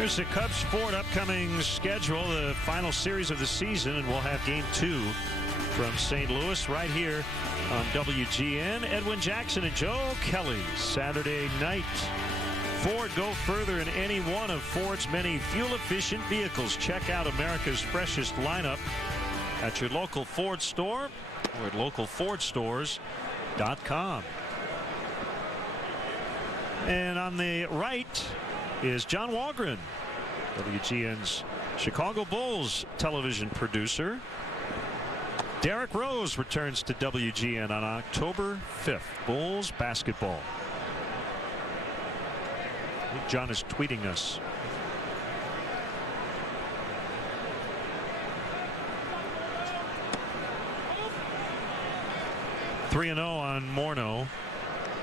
Here's the Cubs Ford upcoming schedule, the final series of the season, and we'll have game 2 from St. Louis right here on WGN. Edwin Jackson and Joe Kelly, Saturday night. Ford, go further in any one of Ford's many fuel-efficient vehicles. Check out America's freshest lineup at your local Ford store or at localfordstores.com. And on the right is John Walgren, WGN's Chicago Bulls television producer. Derek Rose returns to WGN on October 5th. Bulls basketball. I think John is tweeting us. (3-0) on Morneau.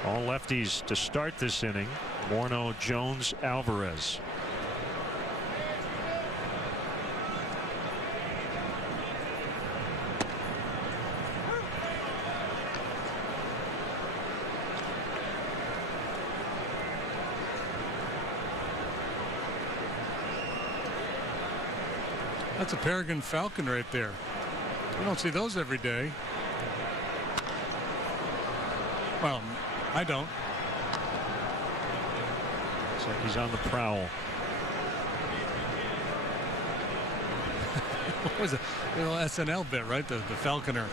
All lefties to start this inning. Morneau, Jones, Alvarez. That's a Peregrine Falcon right there. You don't see those every day. Well, I don't. Looks like he's on the prowl. What was it? The little SNL bit, right? The Falconer.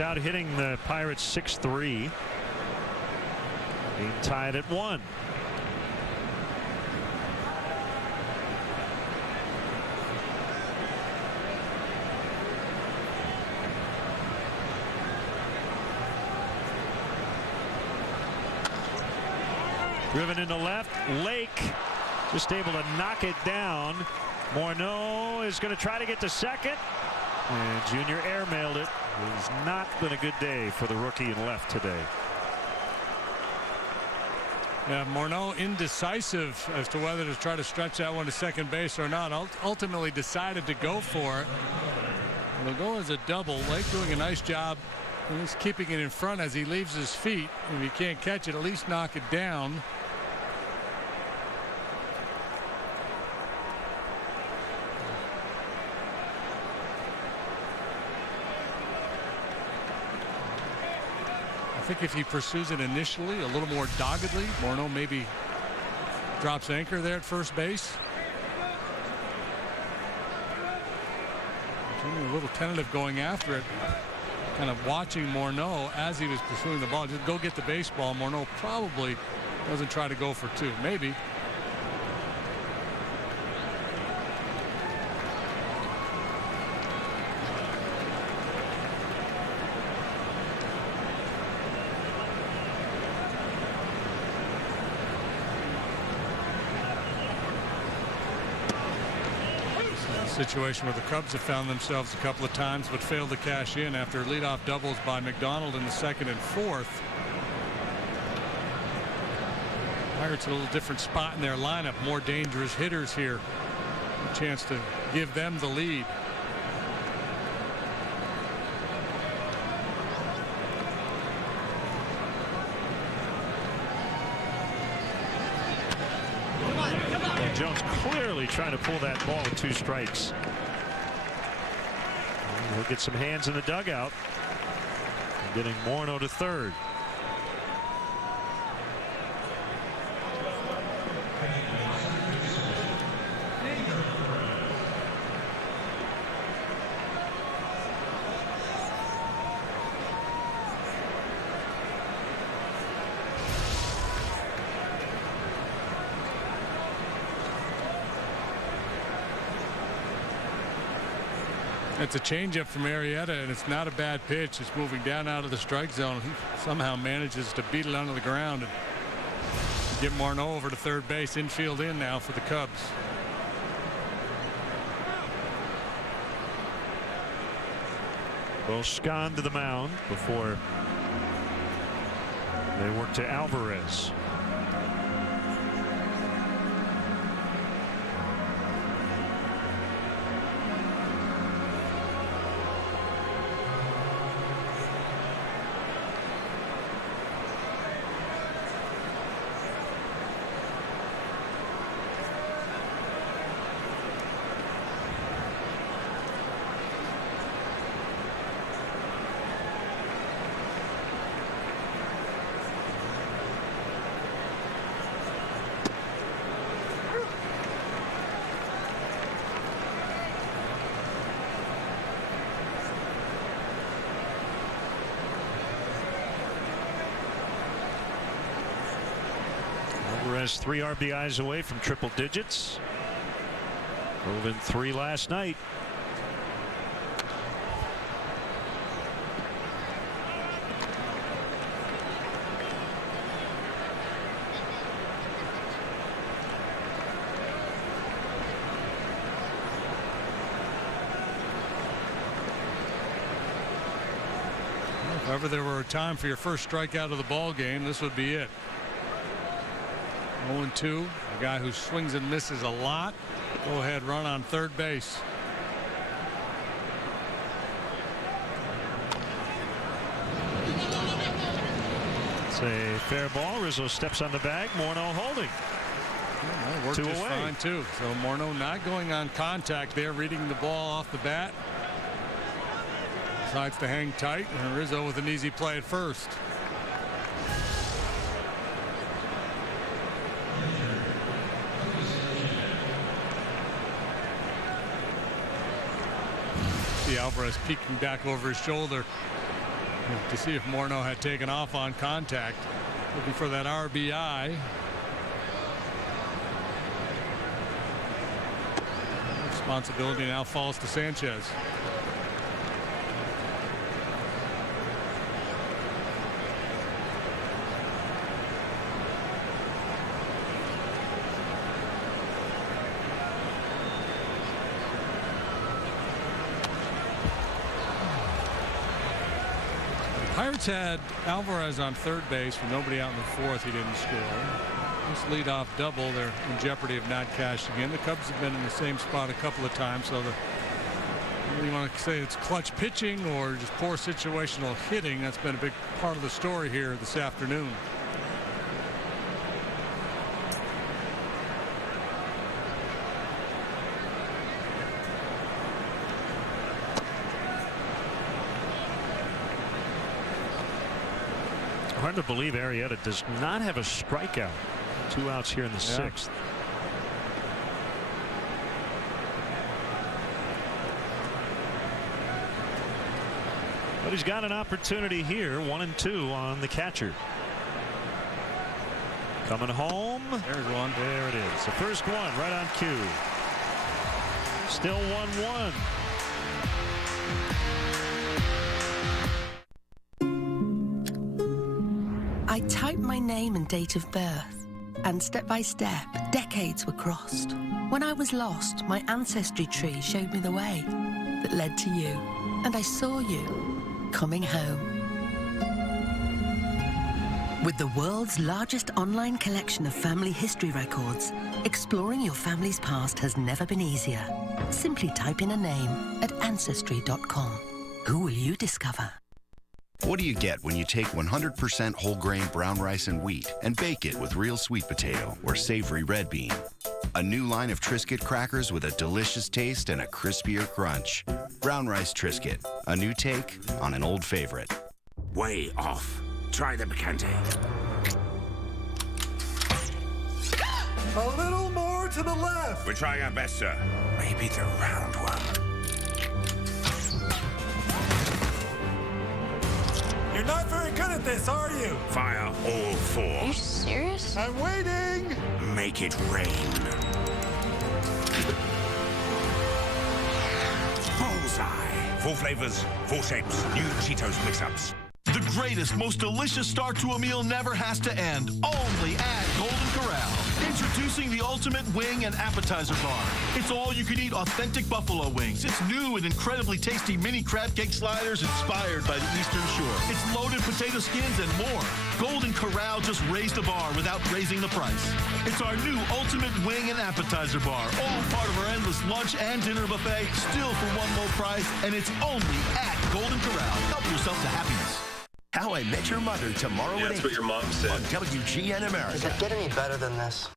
Out hitting the Pirates 6-3, being tied at 1. Driven into left. Lake just able to knock it down. Morneau is going to try to get to second, and Junior airmailed it. It's not been a good day for the rookie in left today. Yeah, Morneau indecisive as to whether to try to stretch that one to second base or not. Ultimately decided to go for it. It'll go as a double. Lake doing a nice job. He's keeping it in front as he leaves his feet. If he can't catch it, at least knock it down. I think if he pursues it initially a little more doggedly, Morneau maybe drops anchor there at first base. A little tentative going after it, kind of watching Morneau as he was pursuing the ball. Just go get the baseball. Morneau probably doesn't try to go for 2. Maybe. Situation where the Cubs have found themselves a couple of times but failed to cash in after leadoff doubles by McDonald in the 2nd and 4th. Pirates a little different spot in their lineup. More dangerous hitters here. A chance to give them the lead. Jones clearly trying to pull that ball with 2 strikes. He'll get some hands in the dugout. Getting Morneau to third. It's a changeup from Arrieta, and it's not a bad pitch. It's moving down out of the strike zone. He somehow manages to beat it onto the ground and get Morneau over to third base. Infield in now for the Cubs. Boscan to the mound before They work to Alvarez. Alvarez 3 RBIs away from triple digits. Drove in 3 last night. If ever there were a time for your first strikeout of the ball game, this would be it. 0-2, a guy who swings and misses a lot. Go ahead, run on third base. It's a fair ball. Rizzo steps on the bag. Morneau holding. Well, worked 2 just away. fine too. So Morneau not going on contact there, reading the ball off the bat. Decides to hang tight, and Rizzo with an easy play at first. See Alvarez peeking back over his shoulder to see if Morneau had taken off on contact, looking for that RBI. Responsibility now falls to Sanchez. Pirates had Alvarez on third base with nobody out in the fourth. He didn't score. This leadoff double, they're in jeopardy of not cashing in. The Cubs have been in the same spot a couple of times, so whether you want to say it's clutch pitching or just poor situational hitting, that's been a big part of the story here this afternoon. Hard to believe Arrieta does not have a strikeout. 2 outs here in the 6th. But he's got an opportunity here. 1-2 on the catcher. Coming home. There's one. There it is. The first one right on cue. Still 1-1. I typed my name and date of birth, and step by step, decades were crossed. When I was lost, my ancestry tree showed me the way that led to you, and I saw you coming home. With the world's largest online collection of family history records, exploring your family's past has never been easier. Simply type in a name at Ancestry.com. Who will you discover? What do you get when you take 100% whole grain brown rice and wheat and bake it with real sweet potato or savory red bean? A new line of Triscuit crackers with a delicious taste and a crispier crunch. Brown rice Triscuit, a new take on an old favorite. Way off. Try the picante. A little more to the left. We're trying our best, sir. Maybe the round one. You're not very good at this, are you? Fire all 4. Are you serious? I'm waiting. Make it rain. Bullseye. 4 flavors, 4 shapes, new Cheetos mix-ups. The greatest, most delicious start to a meal never has to end. Only at Golden Corral. Introducing the ultimate wing and appetizer bar. It's all you can eat authentic buffalo wings. It's new and incredibly tasty mini crab cake sliders inspired by the Eastern Shore. It's loaded potato skins, and more. Golden Corral just raised the bar without raising the price. It's our new ultimate wing and appetizer bar, all part of our endless lunch and dinner buffet, still for one low price, and it's only at Golden Corral. Help yourself to happiness. How I Met Your Mother tomorrow at 8. That's what your mom said. On WGN America. Does it get any better than this?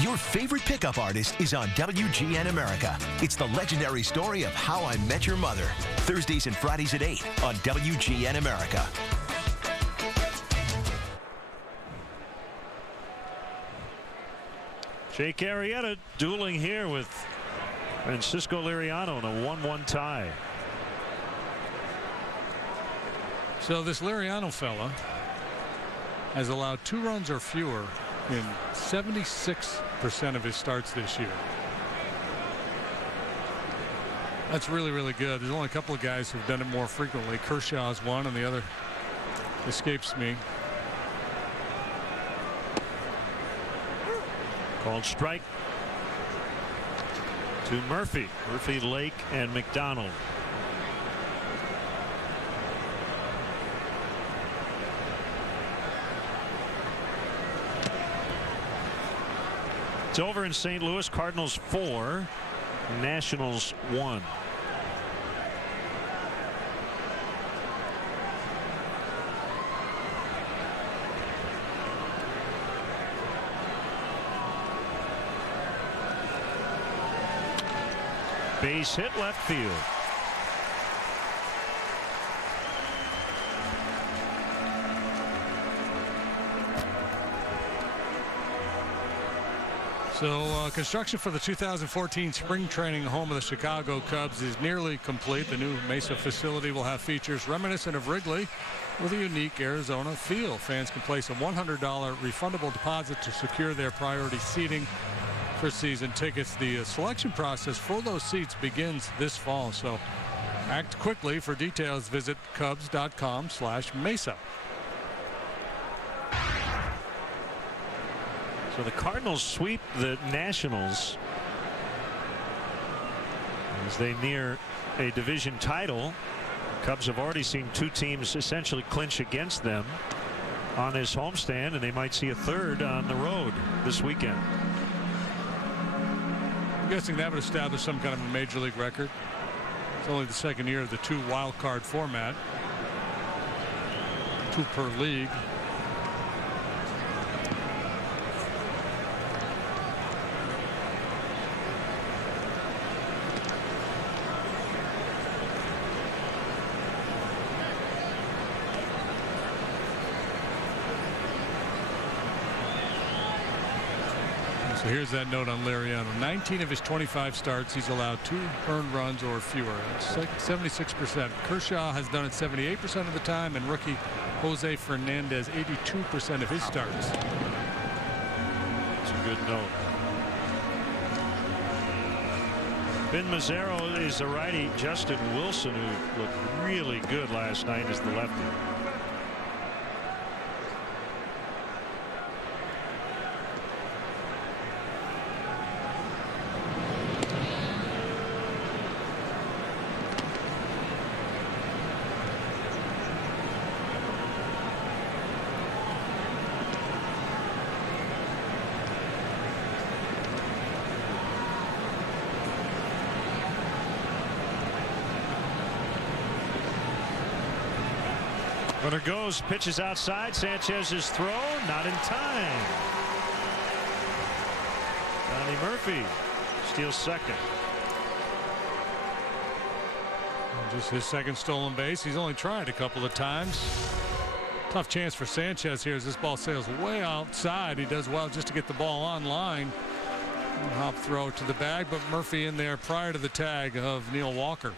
Your favorite pickup artist is on WGN America. It's the legendary story of How I Met Your Mother. Thursdays and Fridays at 8 on WGN America. Jake Arrieta dueling here with Francisco Liriano in a 1-1 tie. So this Liriano fella has allowed 2 runs or fewer in 76% of his starts this year. That's really, really good. There's only a couple of guys who've done it more frequently. Kershaw's one, and the other escapes me. Called strike to Murphy. Murphy, Lake, and McDonald. It's over in St. Louis. Cardinals 4, Nationals 1. Base hit left field. So construction for the 2014 spring training home of the Chicago Cubs is nearly complete. The new Mesa facility will have features reminiscent of Wrigley with a unique Arizona feel. Fans can place a $100 refundable deposit to secure their priority seating for season tickets. The selection process for those seats begins this fall, so act quickly. For details, visit Cubs.com/Mesa. So the Cardinals sweep the Nationals as they near a division title. Cubs have already seen 2 teams essentially clinch against them on this homestand, and they might see a third on the road this weekend. I'm guessing that would establish some kind of a major league record. It's only the second year of the 2 wild card format. 2 per league. So here's that note on Liriano. 19 of his 25 starts, he's allowed 2 earned runs or fewer. It's like 76%. Kershaw has done it 78% of the time, and rookie Jose Fernandez 82% of his starts. It's a good note. Ben Mazzaro is the righty. Justin Wilson, who looked really good last night, is the lefty. Runner goes, pitches outside. Sanchez's throw, not in time. Johnny Murphy steals second. Just his second stolen base. He's only tried a couple of times. Tough chance for Sanchez here as this ball sails way outside. He does well just to get the ball on line. Hop throw to the bag, but Murphy in there prior to the tag of Neil Walker.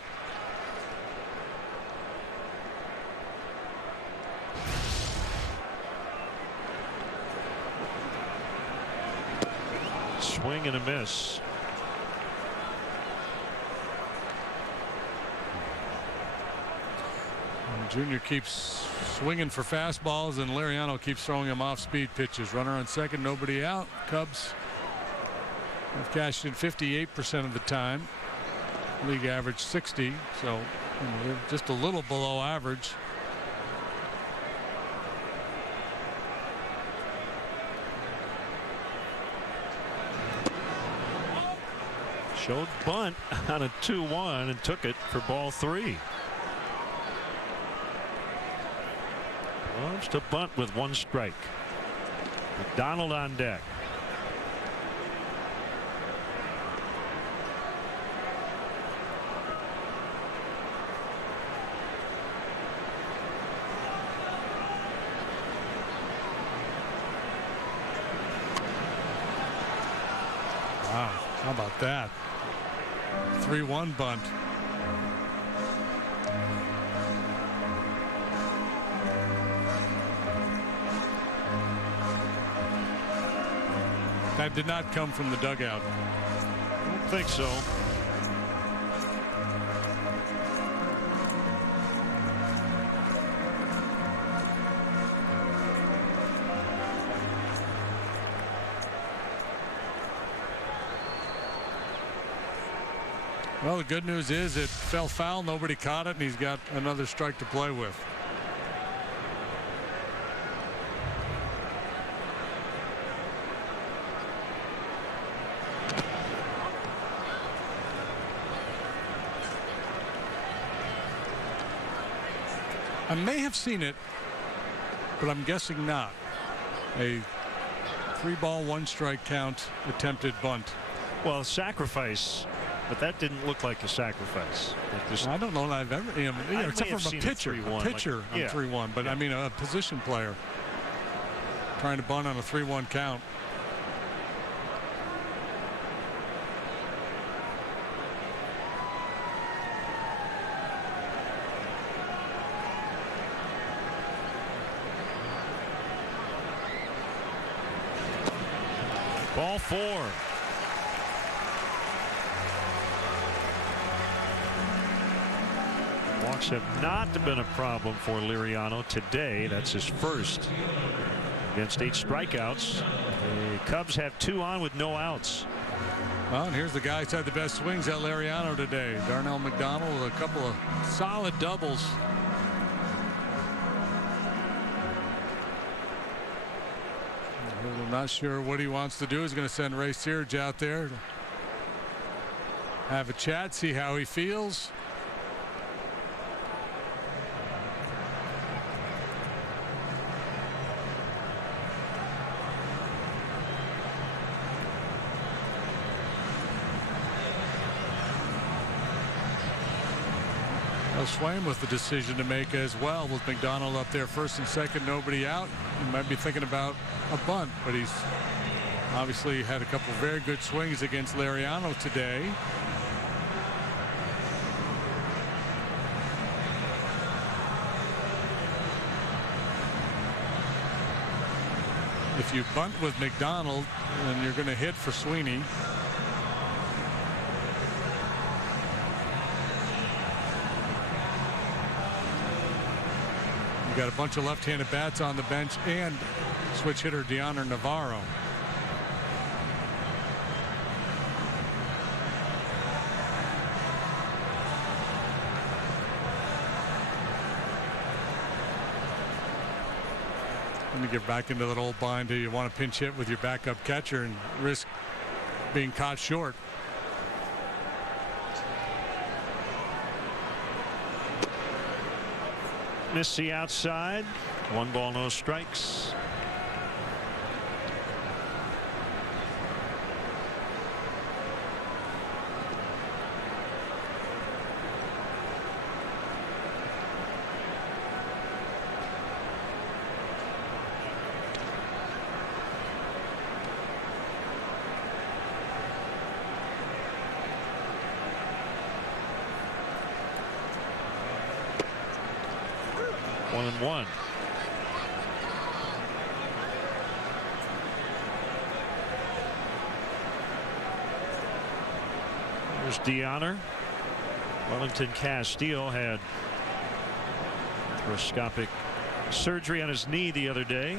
Swing and a miss. And Junior keeps swinging for fastballs, and Liriano keeps throwing him off-speed pitches. Runner on second, nobody out. Cubs have cashed in 58% of the time. League average 60, so They're just a little below average. Showed bunt on a 2-1 and took it for ball 3. Loves to bunt with 1 strike. McDonald on deck. Wow, how about that? 3-1 bunt. That did not come from the dugout. I don't think so. Well, the good news is it fell foul. Nobody caught it, and he's got another strike to play with. I may have seen it, but I'm guessing not. A 3-ball, 1-strike count attempted bunt. Well, sacrifice, but that didn't look like a sacrifice. I don't know that I've ever, except from a pitcher, on 3-1. But I mean, a position player trying to bunt on a 3-1 count. Ball 4. Walks have not been a problem for Liriano today. That's his first against 8 strikeouts. The Cubs have 2 on with no outs. Well, and here's the guy who's had the best swings at Liriano today. Darnell McDonald with a couple of solid doubles. I'm not sure what he wants to do. He's going to send Ray Searage out there to have a chat, see how he feels. Swaim with the decision to make as well, with McDonald up there first and second, nobody out. He might be thinking about a bunt, but he's obviously had a couple very good swings against Liriano today. If you bunt with McDonald, then you're going to hit for Sweeney. You got a bunch of left-handed bats on the bench and switch hitter Deoner Navarro. When you get back into that old bind, do you want to pinch hit with your backup catcher and risk being caught short? Missed the outside. 1 ball, no strikes. One and one. There's Deoner. Wellington Castillo had arthroscopic surgery on his knee the other day.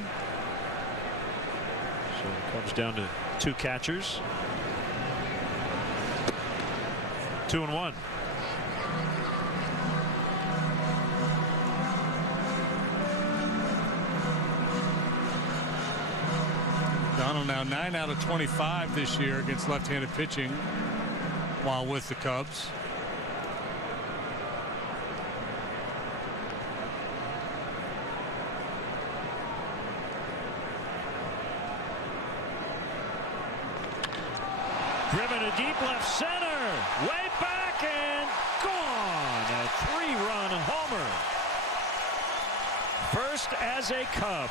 So it comes down to 2 catchers. 2 and 1. McDonald now 9 out of 25 this year against left-handed pitching while with the Cubs. Driven to deep left center. Way back and gone. A 3-run homer. First as a Cub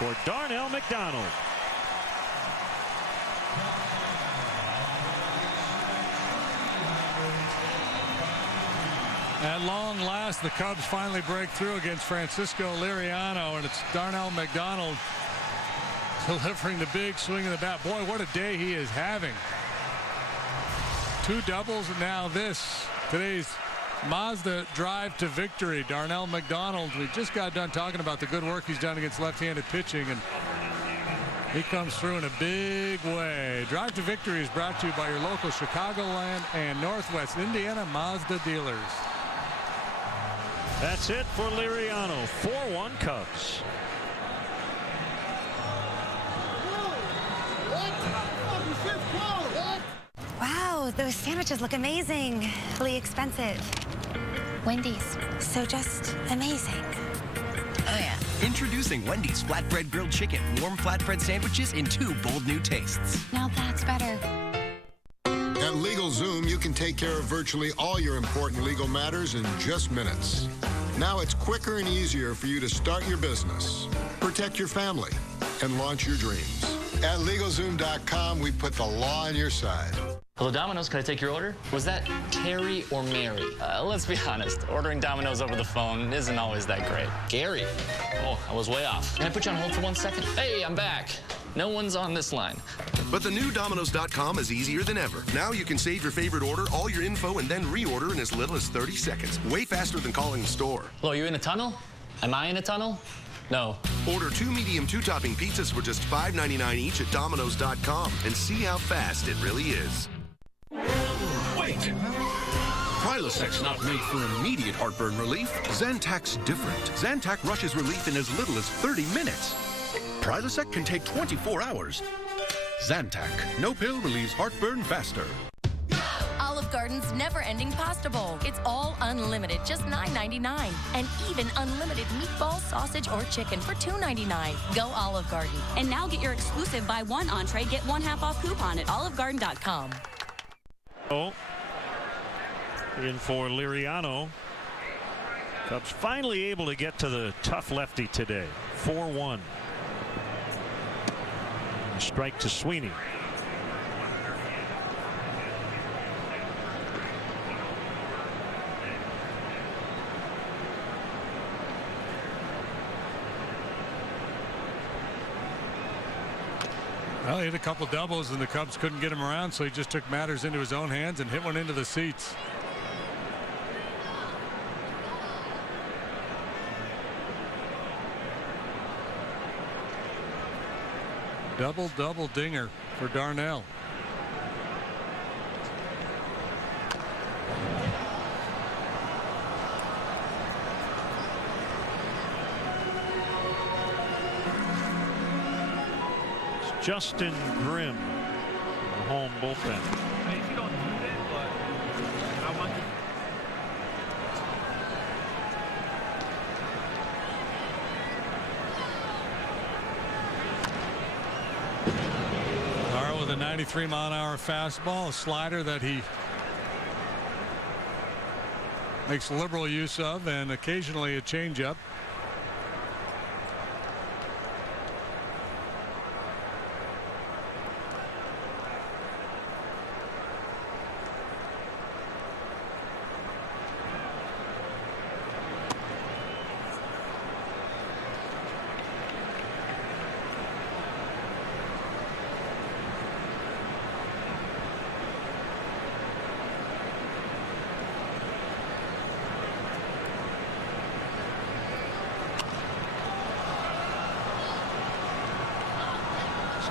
for Darnell McDonald. At long last, the Cubs finally break through against Francisco Liriano, and it's Darnell McDonald delivering the big swing of the bat. Boy, what a day he is having. 2 doubles, and now this. Today's Mazda drive to victory. Darnell McDonald, we just got done talking about the good work he's done against left-handed pitching, and he comes through in a big way. Drive to victory is brought to you by your local Chicagoland and Northwest Indiana Mazda dealers. That's it for Liriano. 4-1 Cubs. Wow, those sandwiches look amazing. Really expensive. Wendy's. So just amazing. Oh, yeah. Introducing Wendy's Flatbread Grilled Chicken. Warm flatbread sandwiches in 2 bold new tastes. Now that's better. At LegalZoom, you can take care of virtually all your important legal matters in just minutes. Now it's quicker and easier for you to start your business, protect your family, and launch your dreams. At LegalZoom.com, we put the law on your side. Hello, Domino's. Can I take your order? Was that Terry or Mary? Let's be honest. Ordering Domino's over the phone isn't always that great. Gary. Oh, I was way off. Can I put you on hold for 1 second? Hey, I'm back. No one's on this line. But the new Domino's.com is easier than ever. Now you can save your favorite order, all your info, and then reorder in as little as 30 seconds. Way faster than calling the store. Hello, you in a tunnel? Am I in a tunnel? No. Order 2 medium 2-topping pizzas for just $5.99 each at Domino's.com and see how fast it really is. Wait! Prilosec's not made for immediate heartburn relief. Zantac's different. Zantac rushes relief in as little as 30 minutes. Prilosec can take 24 hours. Zantac, no pill relieves heartburn faster. Olive Garden's never-ending pasta bowl. It's all unlimited, just $9.99. And even unlimited meatball, sausage, or chicken for $2.99. Go Olive Garden. And now get your exclusive buy 1 entree, get 1 half off coupon at olivegarden.com. In for Liriano. Cubs finally able to get to the tough lefty today. 4-1. A strike to Sweeney. Well, he hit a couple doubles and the Cubs couldn't get him around, so he just took matters into his own hands and hit one into the seats. Double dinger for Darnell. Justin Grimm, the home bullpen. Carl with a 93-mile-an-hour fastball, a slider that he makes liberal use of, and occasionally a changeup.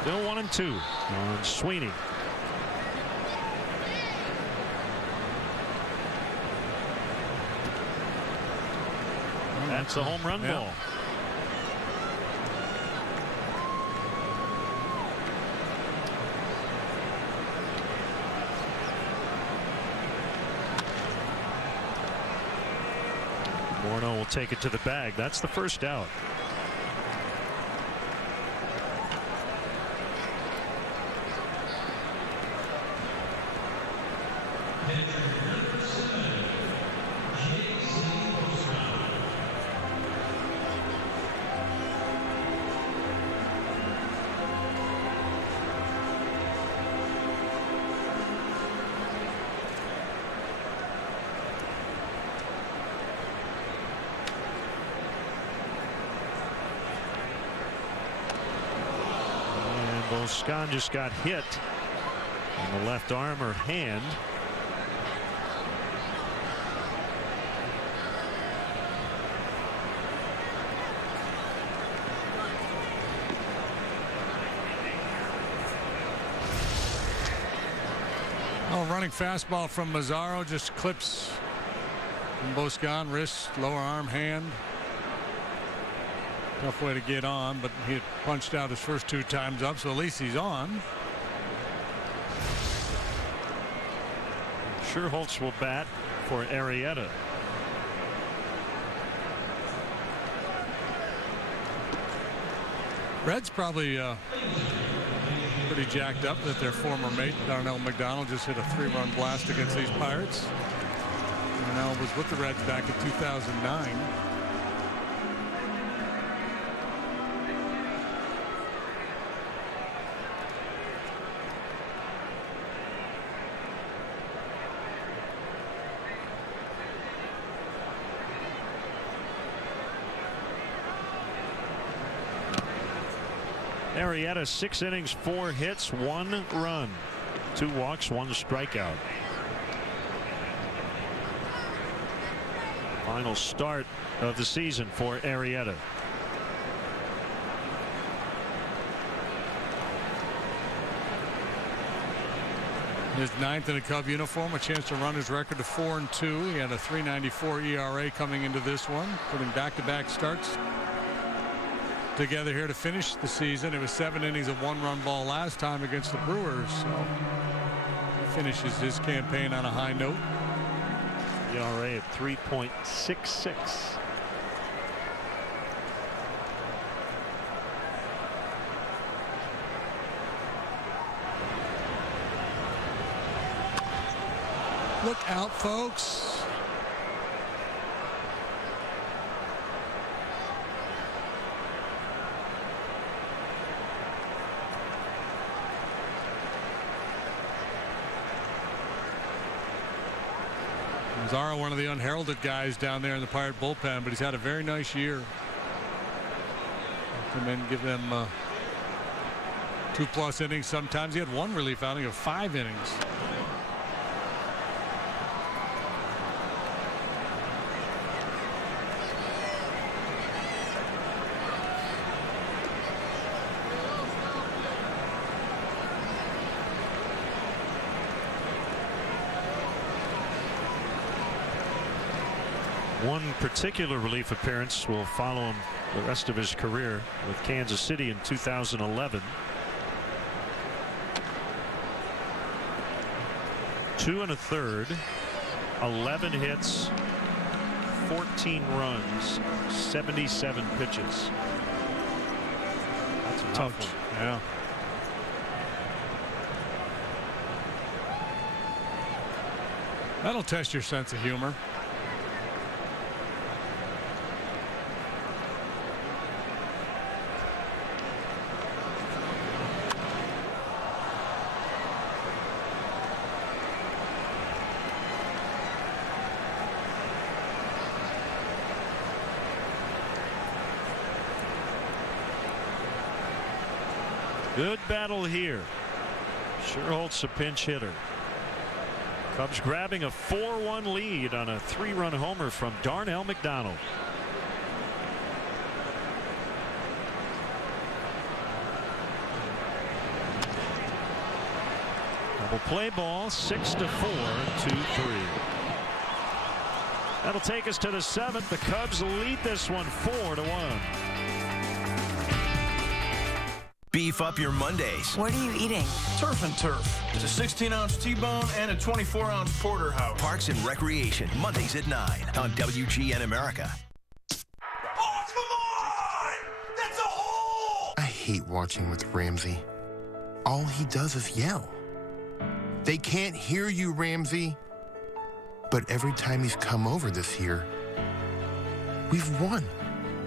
Still 1-2 on Sweeney. That's a home run ball. Morneau will take it to the bag. That's the first out. Boscan just got hit on the left arm or hand. Oh, running fastball from Mazzaro just clips from Boscan, wrist, lower arm, hand. Tough way to get on, but he had punched out his first 2 times up, so at least he's on. Schuerholz will bat for Arrieta. Reds probably pretty jacked up that their former mate Darnell McDonald just hit a 3-run blast against these Pirates. Darnell was with the Reds back in 2009. Arrieta, 6 innings, 4 hits, 1 run, 2 walks, 1 strikeout. Final start of the season for Arrieta. His 9th in a Cub uniform, a chance to run his record to 4-2. He had a 3.94 ERA coming into this one, putting back-to-back starts together here to finish the season. It was 7 innings of 1-run ball last time against the Brewers, so he finishes his campaign on a high note. ERA at 3.66. Look out, folks. Mazzaro, one of the unheralded guys down there in the Pirate bullpen, but he's had a very nice year. Come in, give them 2+ innings sometimes. He had 1 relief outing of 5 innings. One particular relief appearance will follow him the rest of his career with Kansas City in 2011. 2 1/3, 11 hits, 14 runs, 77 pitches. That's a tough one. Yeah. That'll test your sense of humor. Good battle here. Schuerholz a pinch hitter. Cubs grabbing a 4-1 lead on a 3-run homer from Darnell McDonald. Double play ball, 6-4, 2-3. That'll take us to the 7th. The Cubs lead this one 4-1. Beef up your Mondays. What are you eating? Turf and Turf. It's a 16-ounce T-bone and a 24-ounce porterhouse. Parks and Recreation, Mondays at 9 on WGN America. I hate watching with Ramsey. All he does is yell. They can't hear you, Ramsey. But every time he's come over this year, we've won.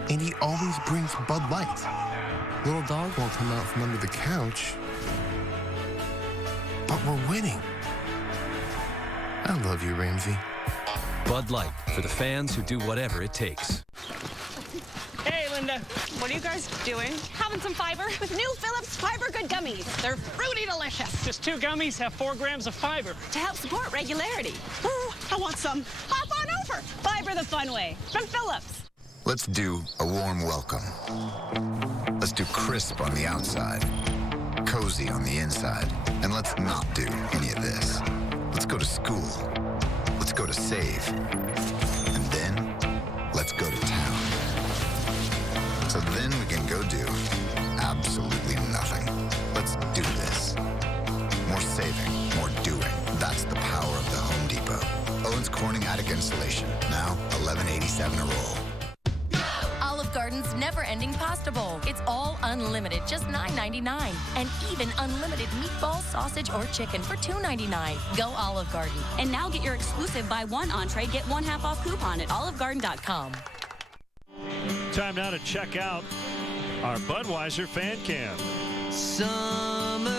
And he always brings Bud Light. Little dog won't come out from under the couch. But we're winning. I love you, Ramsey. Bud Light, for the fans who do whatever it takes. Hey, Linda. What are you guys doing? Having some fiber with new Phillips Fiber Good Gummies. They're fruity delicious. Just 2 gummies have 4 grams of fiber. To help support regularity. Ooh, I want some. Hop on over. Fiber the fun way. From Phillips. Let's do a warm welcome. Let's do crisp on the outside, cozy on the inside, and let's not do any of this. Let's go to school. Let's go to save. And then, let's go to town. So then we can go do absolutely nothing. Let's do this. More saving, more doing. That's the power of the Home Depot. Owens Corning Attic Insulation, now $11.87 a roll. Olive Garden's never-ending pasta bowl. It's all unlimited, just $9.99. And even unlimited meatball, sausage, or chicken for $2.99. Go Olive Garden. And now get your exclusive buy one entree, get one half off coupon at olivegarden.com. Time now to check out our Budweiser fan cam. Summer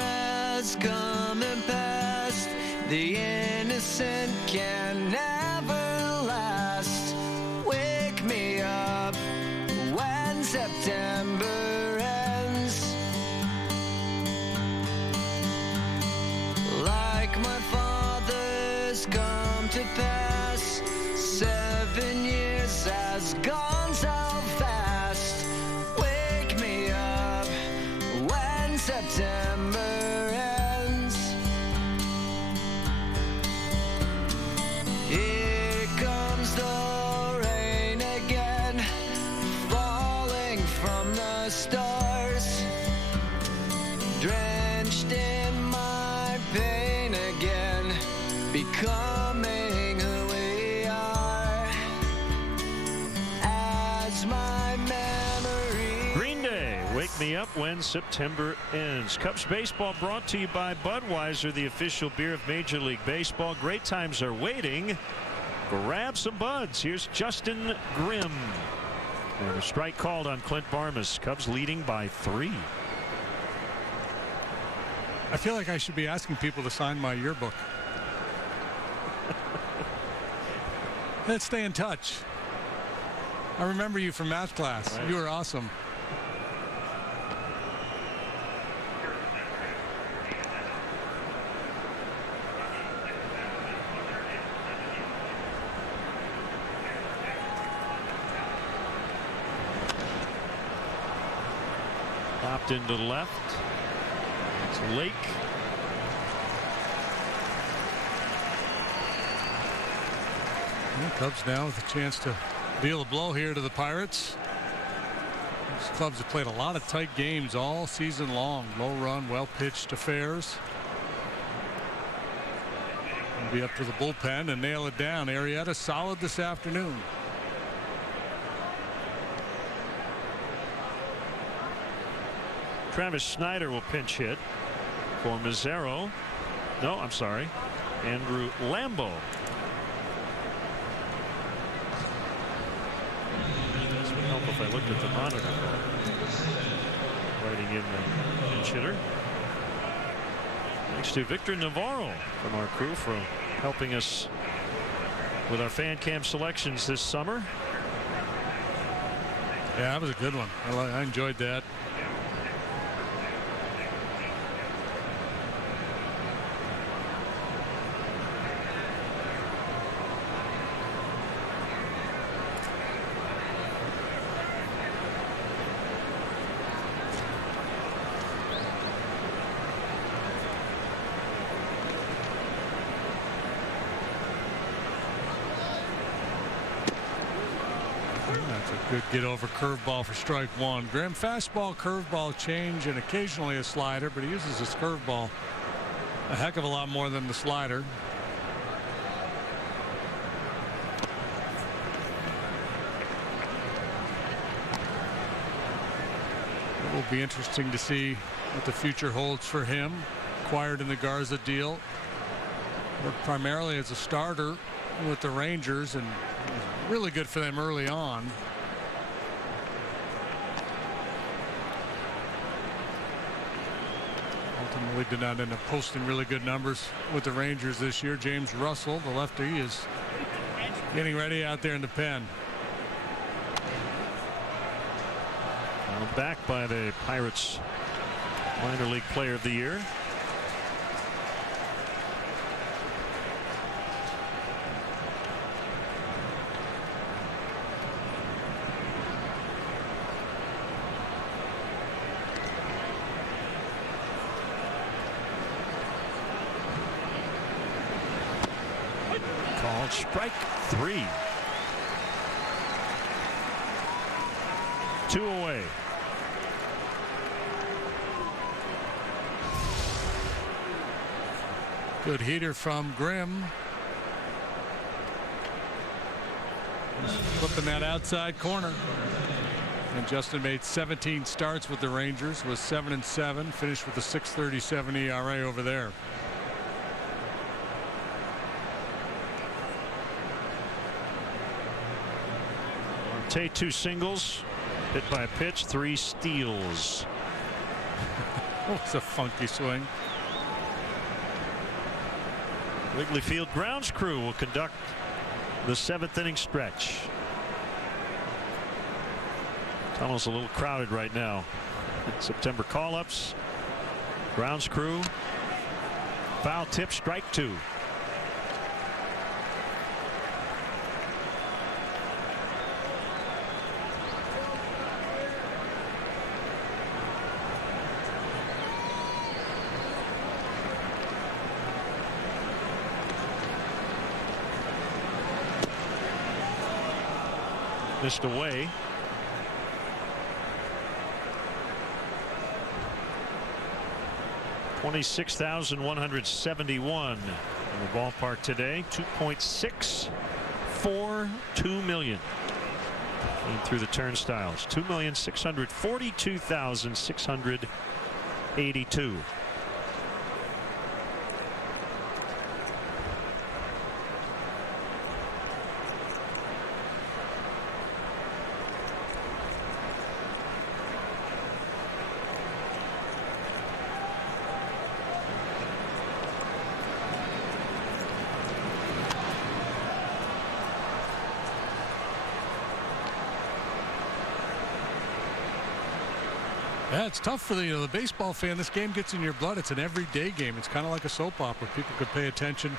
has come and passed. The innocent can never last. Wake me up when September ends. Like my father's come to pass. 7 years has gone so fast. Wake me up when September ends. Here comes the rain again, falling from the stars, drenched in my pain again, becoming who we are. As my memory. Green Day, Wake Me Up When September Ends. Cubs baseball brought to you by Budweiser, the official beer of Major League Baseball. Great times are waiting. Grab some buds. Here's Justin Grimm. And a strike called on Clint Barmas. Cubs leading by 3. I feel like I should be asking people to sign my yearbook. Let's stay in touch. I remember you from math class. Right. You were awesome. Popped into the left. It's Lake. The Cubs now with a chance to deal a blow here to the Pirates. These clubs have played a lot of tight games all season long. Low run, well pitched affairs. It'll be up to the bullpen and nail it down. Arrieta solid this afternoon. Travis Snyder will pinch hit for Mazzaro. No, I'm sorry. Andrew Lambo. This would help if I looked at the monitor. Writing in the pinch hitter. Thanks to Victor Navarro from our crew for helping us with our fan cam selections this summer. Yeah, that was a good one. I enjoyed that. That's a good get-over curveball for strike one. Grimm, fastball, curveball, change, and occasionally a slider, but he uses his curveball a heck of a lot more than the slider. It will be interesting to see what the future holds for him. Acquired in the Garza deal. Worked primarily as a starter with the Rangers and was really good for them early on. Ultimately did not end up posting really good numbers with the Rangers this year. James Russell, the lefty, is getting ready out there in the pen. Back by the Pirates minor league player of the year. Called strike three. 2 away. Good heater from Grimm. Flipping that outside corner. And Justin made 17 starts with the Rangers, was 7-7, finished with a 6.37 ERA over there. Tate 2 singles, hit by a pitch, 3 steals. That was a funky swing. Wrigley Field grounds crew will conduct the 7th inning stretch. Tunnel's a little crowded right now. September call-ups. Grounds crew. Foul tip, strike 2. Missed away. $26,171 in the ballpark today. 2.642 million through the turnstiles. 2,642,682. Yeah, it's tough for the baseball fan. This game gets in your blood. It's an everyday game. It's kind of like a soap opera. People could pay attention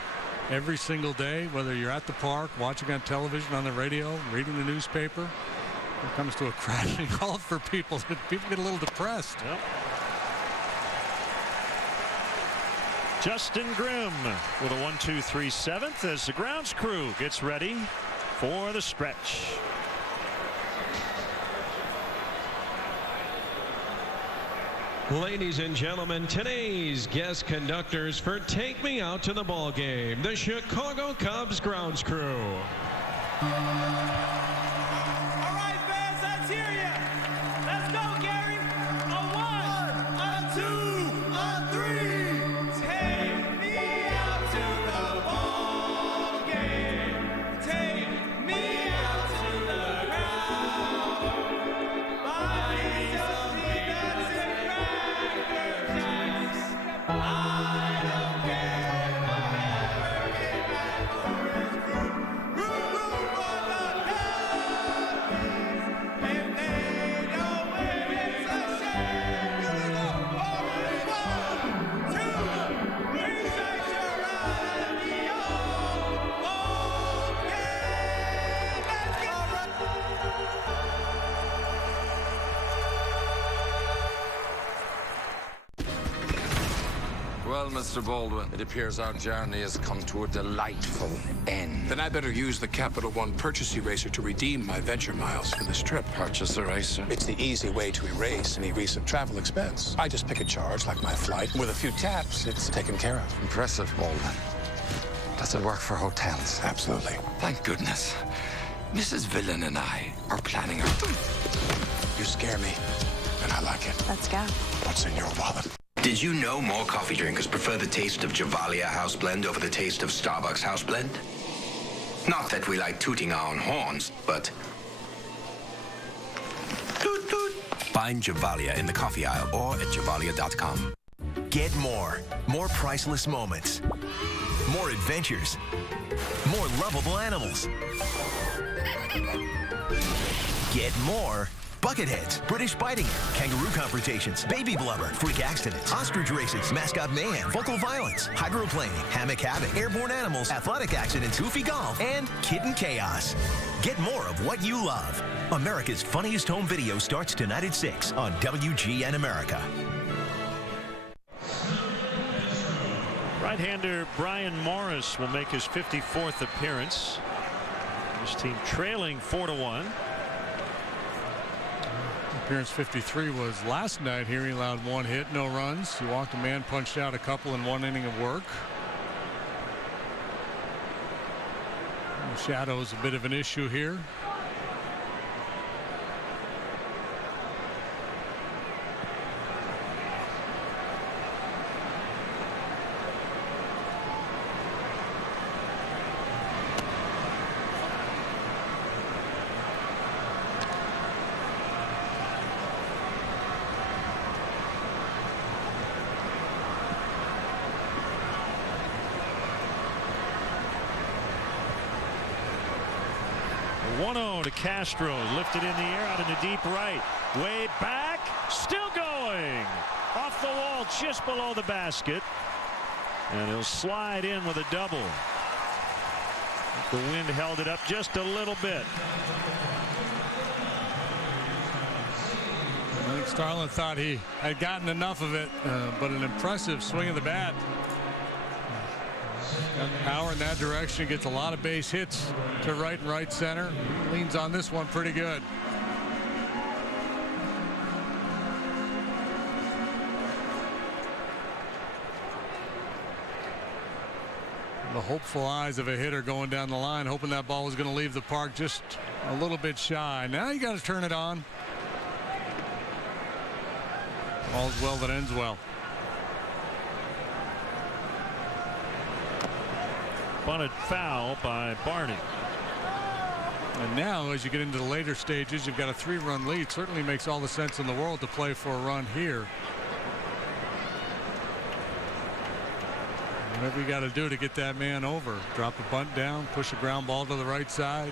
every single day, whether you're at the park, watching on television, on the radio, reading the newspaper. When it comes to a crashing halt for people, people get a little depressed. Yep. Justin Grimm with a 1-2-3 7th as the grounds crew gets ready for the stretch. Ladies and gentlemen, today's guest conductors for Take Me Out to the Ball Game, the Chicago Cubs grounds crew. All right, fans, let's hear you. Let's go, Gary. A 1, a 2, a 3. Take me out to the ball game. Take me out to the ground. Buy me some peanuts and cracker jacks. I don't care if I ever get back for his group. Root for the Cubbies. If they don't win, it's a shame. Here we go. Well, Mr. Baldwin, it appears our journey has come to a delightful end. Then I better use the Capital One Purchase Eraser to redeem my venture miles for this trip. Purchase Eraser? It's the easy way to erase any recent travel expense. I just pick a charge like my flight. With a few taps, it's taken care of. Impressive, Baldwin. Does it work for hotels? Absolutely. Thank goodness. Mrs. Villain and I are planning our... You scare me, and I like it. Let's go. What's in your wallet? Did you know more coffee drinkers prefer the taste of Javalia House Blend over the taste of Starbucks House Blend? Not that we like tooting our own horns, but... Toot toot. Find Javalia in the coffee aisle or at Javalia.com. Get more. More priceless moments. More adventures. More lovable animals. Get more Bucketheads, British Biting, Kangaroo Confrontations, Baby Blubber, Freak Accidents, Ostrich Races, Mascot Mayhem, Vocal Violence, Hydroplaning, Hammock Havoc, Airborne Animals, Athletic Accidents, Goofy Golf, and Kitten Chaos. Get more of what you love. America's Funniest Home Video starts tonight at 6 on WGN America. Right-hander Brian Morris will make his 54th appearance. His team trailing 4-1. Appearance 53 was last night here. He allowed one hit, no runs. He walked a man, punched out a couple in one inning of work. The shadow's a bit of an issue here. To Castro, lifted in the air out into deep right, way back, still going off the wall just below the basket, and he'll slide in with a double. The wind held it up just a little bit. I think Starlin thought he had gotten enough of it, but an impressive swing of the bat. Got power in that direction, gets a lot of base hits to right and right center. Leans on this one pretty good. The hopeful eyes of a hitter going down the line, hoping that ball was going to leave the park just a little bit shy. Now you got to turn it on. All's well that ends well. Bunted foul by Barney. And now as you get into the later stages, you've got a 3-run lead. Certainly makes all the sense in the world to play for a run here. Whatever you got to do to get that man over. Drop a bunt down, push a ground ball to the right side.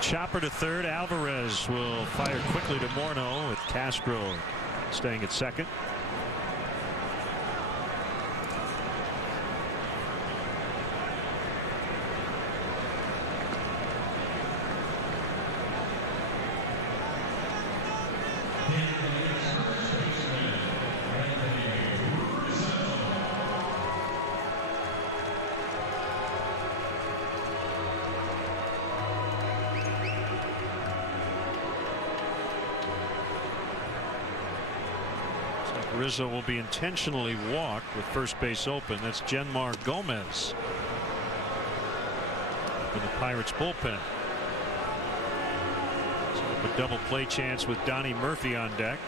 Chopper to third. Alvarez will fire quickly to Morneau with Castro staying at second. Rizzo will be intentionally walked with first base open. That's Genmar Gomez in the Pirates bullpen. So double play chance with Donnie Murphy on deck.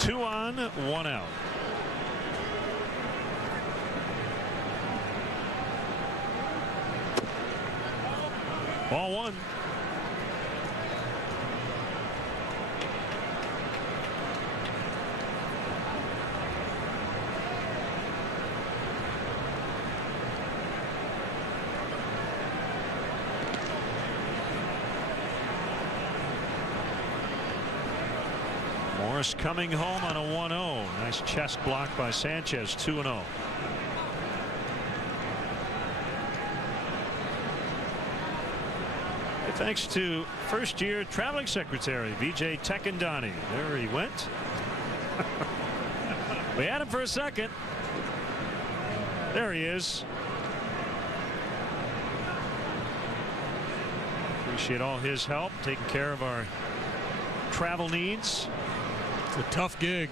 Two on, one out. Ball one. Morris coming home on a 1-0. Nice chest block by Sanchez. 2-0. Thanks to first-year traveling secretary Vijay Tekandani. There he went. We had him for a second. There he is. Appreciate all his help taking care of our travel needs. It's a tough gig.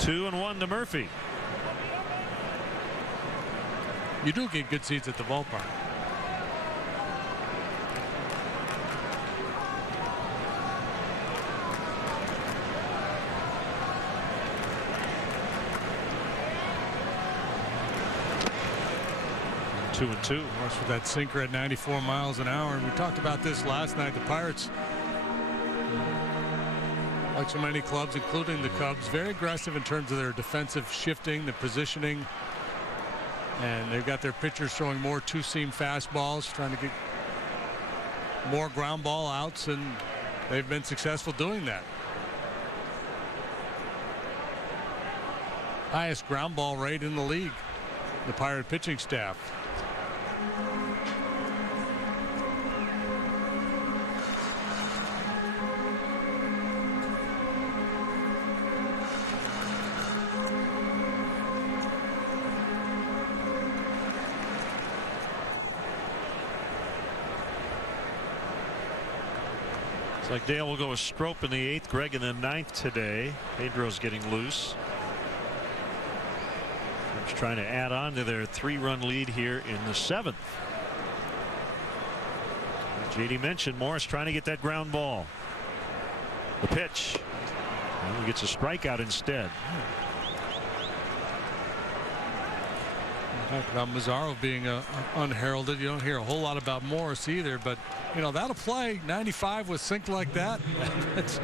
Two and one to Murphy. You do get good seats at the ballpark. Two and two. Of course, with that sinker at 94 miles an hour. And we talked about this last night. The Pirates, like so many clubs, including the Cubs, very aggressive in terms of their defensive shifting, the positioning. And they've got their pitchers throwing more two-seam fastballs, trying to get more ground ball outs, and they've been successful doing that. Highest ground ball rate in the league, the Pirate pitching staff. Like Dale will go with Strop in the 8th, Greg in the 9th today. Pedro's getting loose. Just trying to add on to their 3-run lead here in the 7th. JD mentioned Morris trying to get that ground ball. The pitch. And he gets a strikeout instead. Talked about Mazzaro being unheralded. You don't hear a whole lot about Morris either, but you know that'll play. 95 was synced like that. That's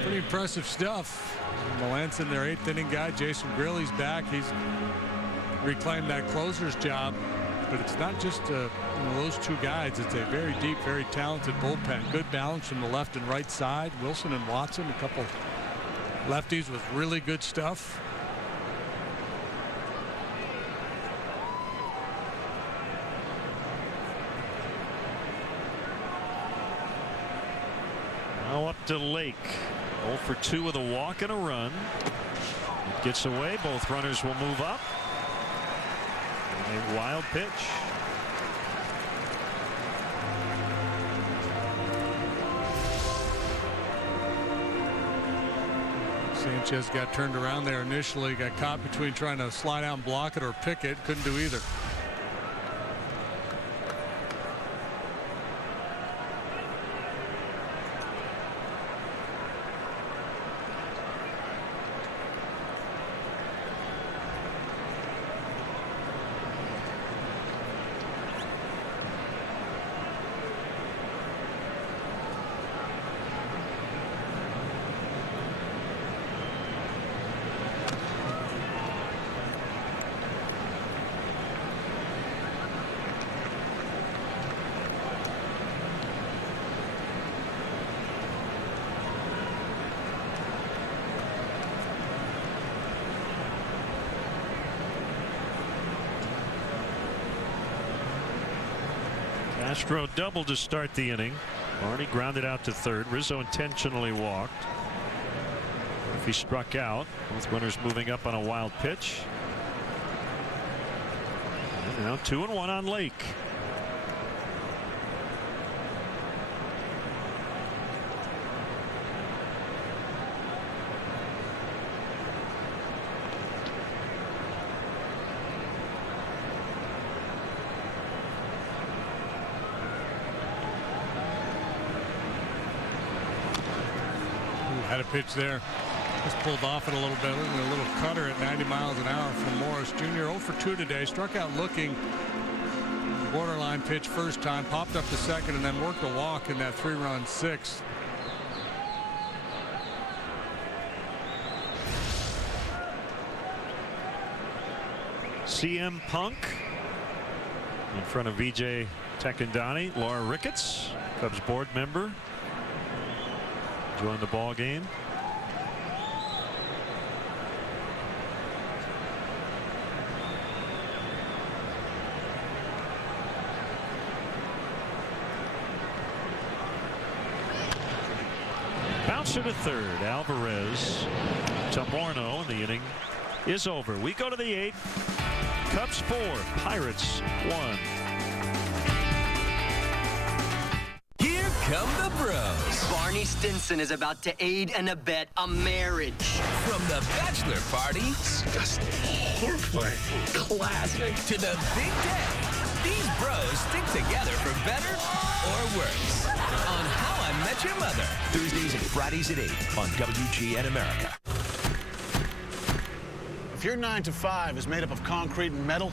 pretty impressive stuff. Melanson, their 8th inning guy. Jason Grilly's back. He's reclaimed that closer's job, but it's not just those two guys. It's a very deep, very talented bullpen. Good balance from the left and right side. Wilson and Watson, a couple lefties with really good stuff. Now up to Lake. 0 for 2 with a walk and a run. It gets away. Both runners will move up. And a wild pitch. Sanchez got turned around there initially. Got caught between trying to slide out and block it or pick it. Couldn't do either. Astro double to start the inning. Barney grounded out to third. Rizzo intentionally walked. He struck out. Both runners moving up on a wild pitch. And now 2-1 on Lake. Had a pitch there. Just pulled off it a little bit. A little cutter at 90 miles an hour from Morris Jr. 0 for 2 today. Struck out looking. Borderline pitch first time. Popped up to second and then worked a walk in that 3-run sixth. CM Punk in front of VJ Tekindani. Laura Ricketts, Cubs board member, joined the ball game. Bouncer to third. Alvarez to Morneau. The inning is over. We go to the 8th. Cubs 4, Pirates 1. Here come the bros. Barney Stinson is about to aid and abet a marriage. From the bachelor party, disgusting, horrifying, classic, to the big day. These bros stick together for better or worse. On How I Met Your Mother. Thursdays and Fridays at 8 on WGN America. If your 9 to 5 is made up of concrete and metal,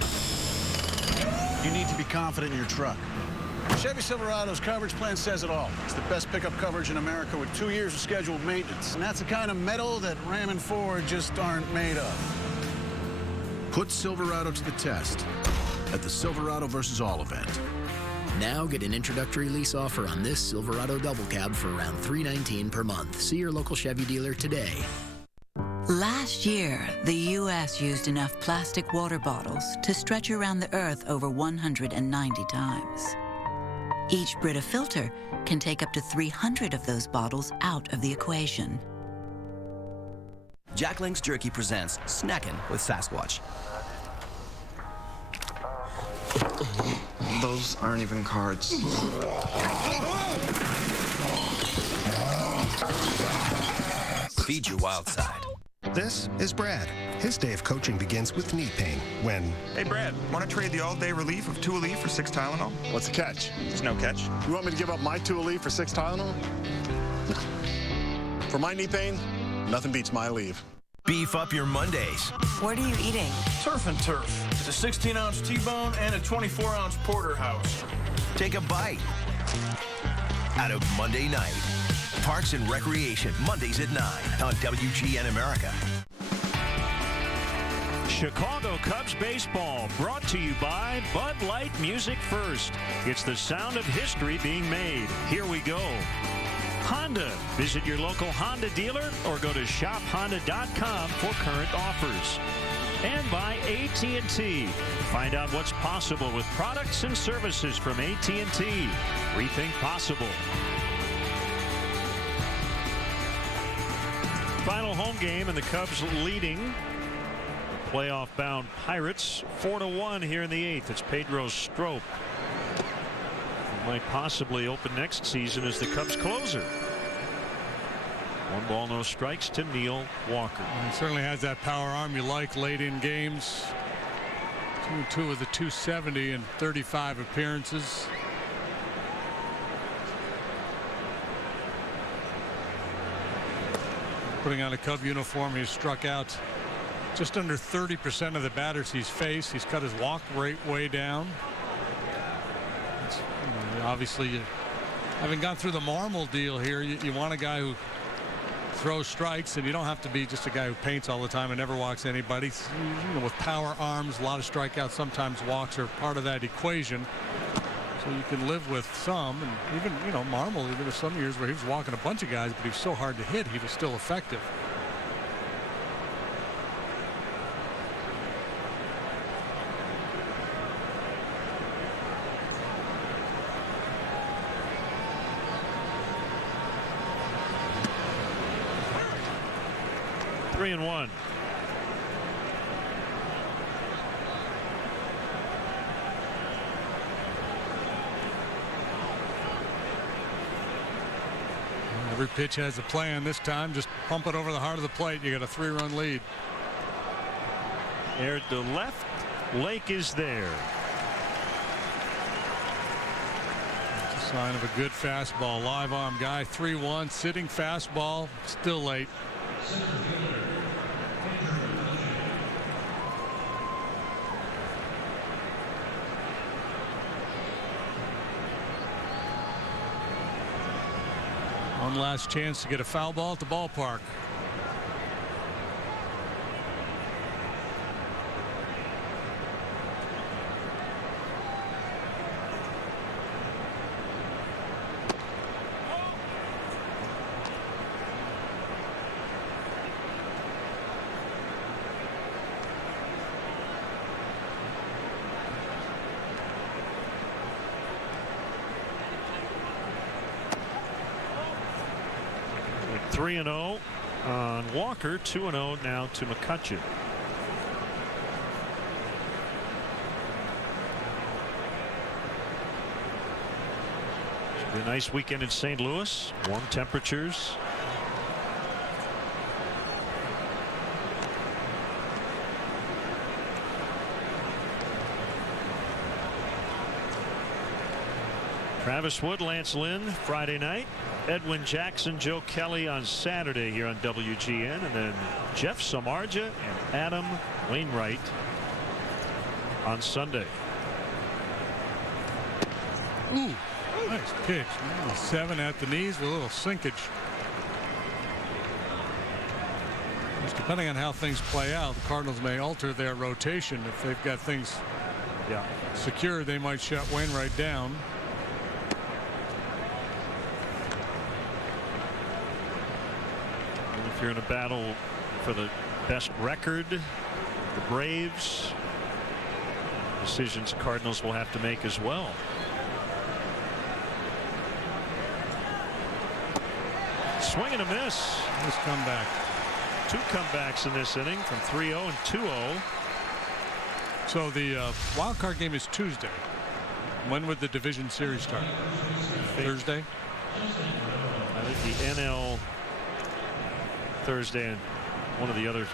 you need to be confident in your truck. Chevy Silverado's coverage plan says it all. It's the best pickup coverage in America with 2 years of scheduled maintenance. And that's the kind of metal that Ram and Ford just aren't made of. Put Silverado to the test at the Silverado vs. All event. Now get an introductory lease offer on this Silverado double cab for around $319 per month. See your local Chevy dealer today. Last year, the U.S. used enough plastic water bottles to stretch around the Earth over 190 times. Each Brita filter can take up to 300 of those bottles out of the equation. Jack Link's Jerky presents Snackin' with Sasquatch. Those aren't even cards. Feed your wild side. This is Brad. His day of coaching begins with knee pain when... Hey, Brad, want to trade the all-day relief of 2 Aleve for 6 Tylenol? What's the catch? There's no catch. You want me to give up my 2 Aleve for 6 Tylenol? For my knee pain, nothing beats my Aleve. Beef up your Mondays. What are you eating? Turf and Turf. It's a 16-ounce T-bone and a 24-ounce porterhouse. Take a bite out of Monday night. Parks and Recreation, Mondays at 9 on WGN America. Chicago Cubs baseball brought to you by Bud Light Music First. It's the sound of history being made. Here we go. Honda. Visit your local Honda dealer or go to shophonda.com for current offers. And by AT&T. Find out what's possible with products and services from AT&T. Rethink possible. Final home game and the Cubs leading playoff-bound Pirates 4-1 here in the 8th. It's Pedro Strop. He might possibly open next season as the Cubs closer. 1 ball, no strikes to Neil Walker. He certainly has that power arm you like late in games. 2-2 with a 270 in 35 appearances. Putting on a Cub uniform, he's struck out just under 30% of the batters he's faced. He's cut his walk rate way down. Obviously, having gone through the Marmol deal here, you want a guy who throws strikes, and you don't have to be just a guy who paints all the time and never walks anybody. With power arms, a lot of strikeouts, sometimes walks are part of that equation. So you can live with some, and even, Marmol, there were some years where he was walking a bunch of guys, but he was so hard to hit, he was still effective. 3-1. Every pitch has a plan. This time, just pump it over the heart of the plate. You got a 3-run lead. Aired to left. Lake is there. It's a sign of a good fastball. Live arm guy. 3-1. Sitting fastball. Still late. One last chance to get a foul ball at the ballpark. With 3-0 on Walker, 2-0 now to McCutcheon. Should be a nice weekend in St. Louis. Warm temperatures. Travis Wood, Lance Lynn Friday night. Edwin Jackson, Joe Kelly on Saturday here on WGN, and then Jeff Samardzija and Adam Wainwright on Sunday. Ooh, nice pitch. 7 at the knees with a little sinkage. Just depending on how things play out, the Cardinals may alter their rotation. If they've got things secured, they might shut Wainwright down. If you're in a battle for the best record, the Braves, decisions Cardinals will have to make as well. Swing and a miss. Nice comeback. 2 comebacks in this inning from 3-0 and 2-0. So the wild card game is Tuesday. When would the division series start? Thursday? I think the NL Thursday and one of the other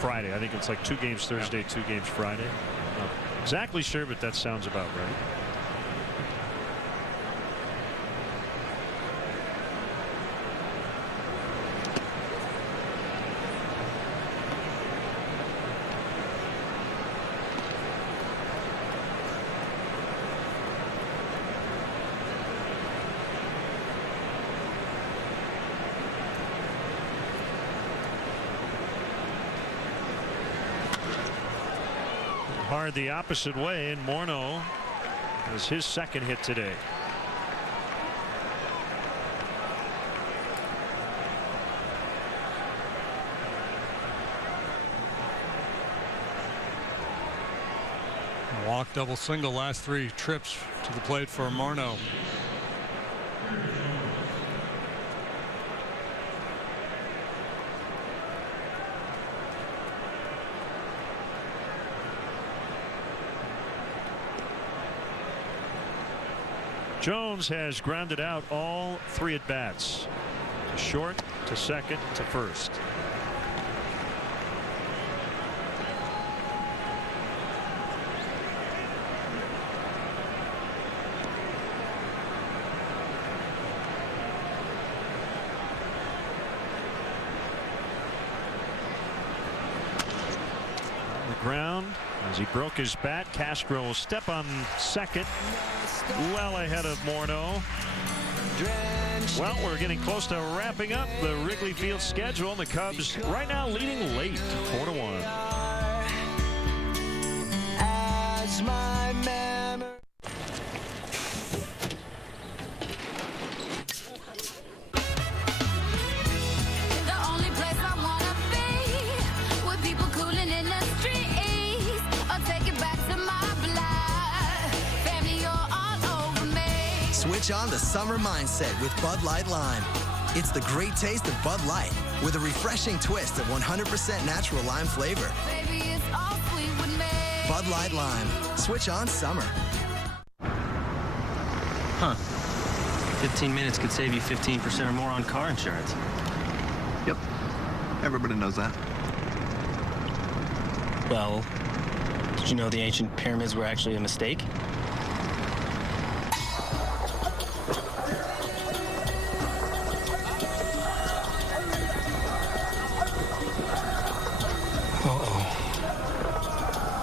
Friday. I think it's like 2 games Thursday, 2 games Friday. Not exactly sure, but that sounds about right. Hard the opposite way, and Morneau has his second hit today. Walk, double, single, last 3 trips to the plate for Morneau. Jones has grounded out all 3 at bats, to short, to second, to first. The ground as he broke his bat. Castro will step on second, well ahead of Morneau. Well, we're getting close to wrapping up the Wrigley Field schedule. The Cubs right now leading late, 4-1. As my memory. The only place I wanna be with people cooling in the streets, or take it back to my blood. Family, you're all over me. Switch on the summer mindset with Bud Light Lime. It's the great taste of Bud Light with a refreshing twist of 100% natural lime flavor. Baby, it's all sweet with me. Bud Light Lime. Switch on summer. Huh. 15 minutes could save you 15% or more on car insurance. Yep. Everybody knows that. Well, did you know the ancient pyramids were actually a mistake?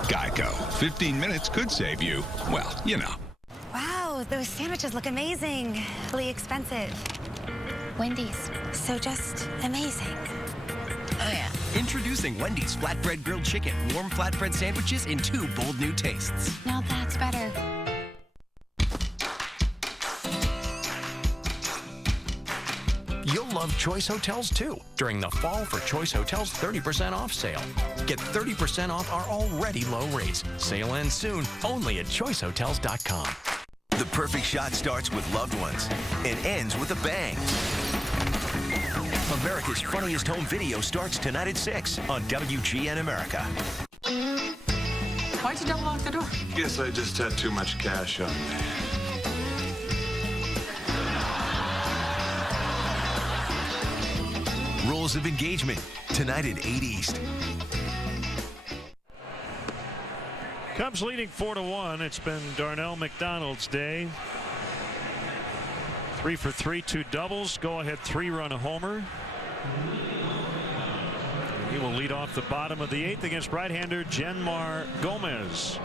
Geico. 15 minutes could save you, well, you know. Wow, those sandwiches look amazing. Really expensive. Wendy's. So just amazing. Oh, yeah. Introducing Wendy's Flatbread Grilled Chicken warm flatbread sandwiches in 2 bold new tastes. Now that's better. You'll love Choice Hotels too during the Fall for Choice Hotels 30% off sale. Get 30% off our already low rates. Sale ends soon, only at choicehotels.com. The perfect shot starts with loved ones and ends with a bang. America's Funniest Home Video starts tonight at 6 on WGN America. Why'd you double lock the door? Guess I just had too much cash on me. Rules of Engagement tonight at 8 East. Cubs leading 4-1. It's been Darnell McDonald's day. 3 for 3, 2 doubles. Go ahead 3-run homer. He will lead off the bottom of the 8th against right-hander Jenmar Gomez.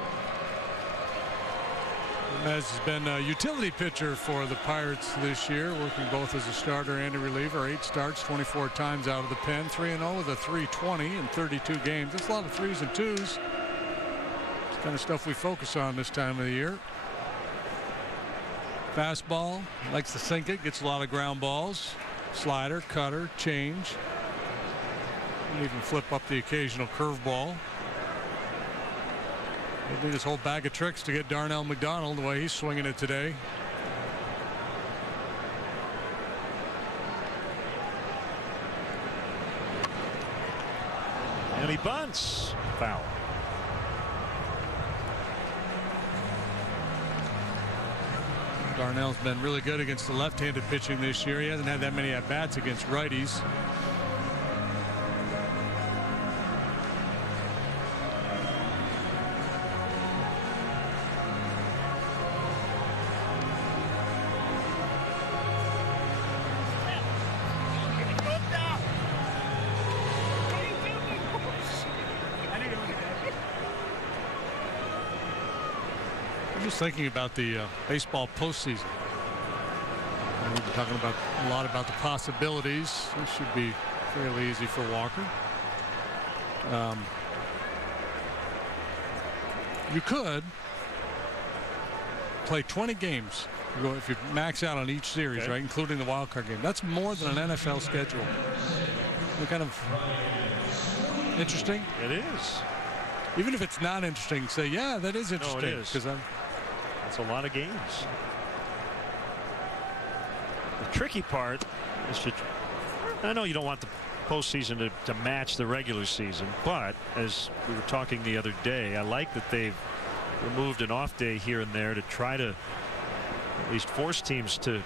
Gomez has been a utility pitcher for the Pirates this year, working both as a starter and a reliever. 8 starts, 24 times out of the pen, 3-0 with a 3.20 in 32 games. That's a lot of 3s and 2s. It's the kind of stuff we focus on this time of the year. Fastball, likes to sink it, gets a lot of ground balls. Slider, cutter, change. And even flip up the occasional curveball. He'll need his whole bag of tricks to get Darnell McDonald the way he's swinging it today. And he bunts. Foul. Darnell's been really good against the left-handed pitching this year. He hasn't had that many at-bats against righties. Thinking about the baseball postseason. We've been talking about a lot about the possibilities. This should be fairly easy for Walker. You could play 20 games if you max out on each series, right, including the wild card game. That's more than an NFL schedule. What kind of interesting? It is. Even if it's not interesting, say, yeah, that is interesting. No, it is. Because it's a lot of games. The tricky part is I know you don't want the postseason to match the regular season, but as we were talking the other day, I like that they've removed an off day here and there to try to at least force teams to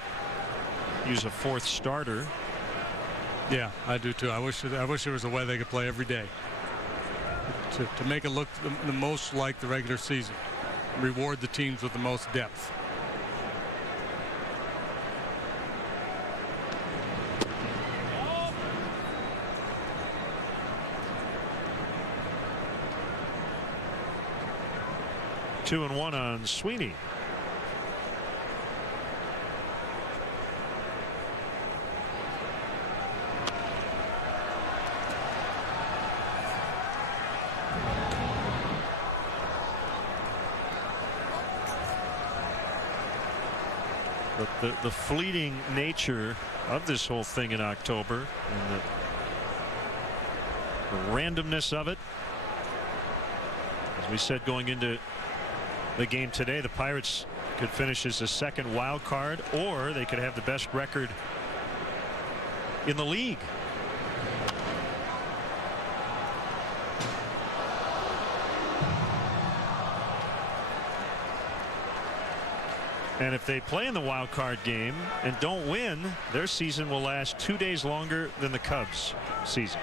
use a 4th starter. Yeah, I do too. I wish there was a way they could play every day to make it look the most like the regular season. Reward the teams with the most depth. Two and 1 on Sweeney. But the fleeting nature of this whole thing in October and the randomness of it. As we said going into the game today, the Pirates could finish as the 2nd wild card, or they could have the best record in the league. And if they play in the wild card game and don't win, their season will last 2 days longer than the Cubs season.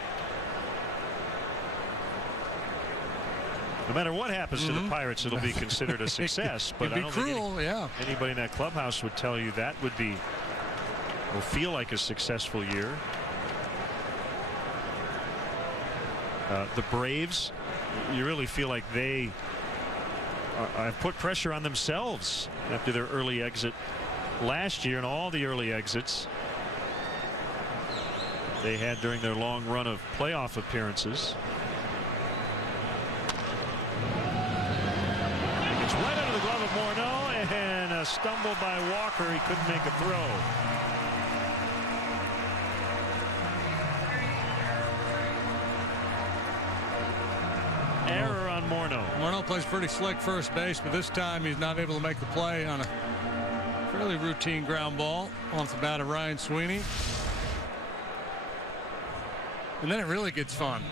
No matter what happens to the Pirates, it'll be considered a success. But I don't think anybody in that clubhouse would tell you that will feel like a successful year. The Braves, you really feel like they have put pressure on themselves after their early exit last year and all the early exits they had during their long run of playoff appearances. It's right under the glove of Morneau, and a stumble by Walker. He couldn't make a throw. Error on Morneau. Morneau plays pretty slick first base, but this time he's not able to make the play on a fairly routine ground ball off the bat of Ryan Sweeney. And then it really gets fun.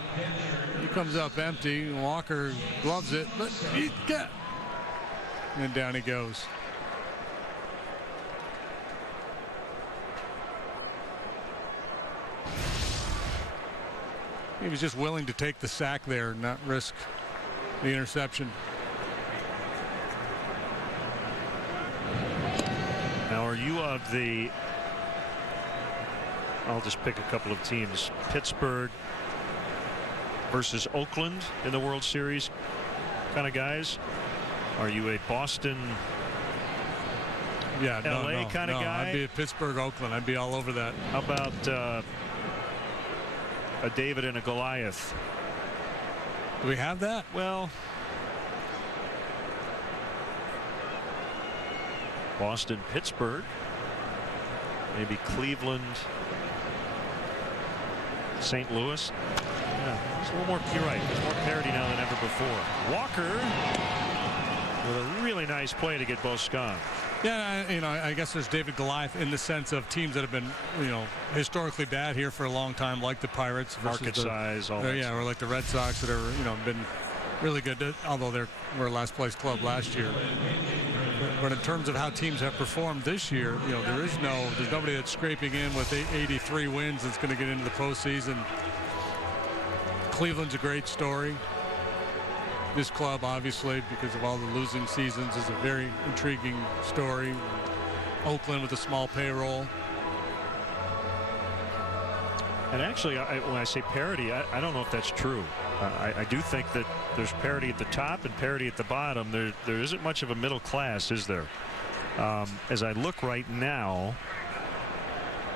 He comes up empty. Walker gloves it, but and down he goes. He was just willing to take the sack there and not risk the interception. Now, are you of the, I'll just pick a couple of teams, Pittsburgh versus Oakland in the World Series kind of guys? Are you a Boston, LA kind of guy? I'd be a Pittsburgh, Oakland. I'd be all over that. How about a David and a Goliath? Do we have that? Well, Boston, Pittsburgh, maybe Cleveland, St. Louis. Yeah, there's a little more, you're right, there's more parity now than ever before. Walker with a really nice play to get both scone. Yeah, I guess there's David Goliath in the sense of teams that have been, historically bad here for a long time, like the Pirates. Market size, all that. Yeah, or like the Red Sox that are, been really good, although they were a last place club last year. But in terms of how teams have performed this year, there's nobody that's scraping in with 83 wins that's going to get into the postseason. Cleveland's a great story. This club, obviously, because of all the losing seasons, is a very intriguing story. Oakland with a small payroll. And actually, when I say parity, I don't know if that's true. I do think that there's parity at the top and parity at the bottom. There isn't much of a middle class, is there? As I look right now,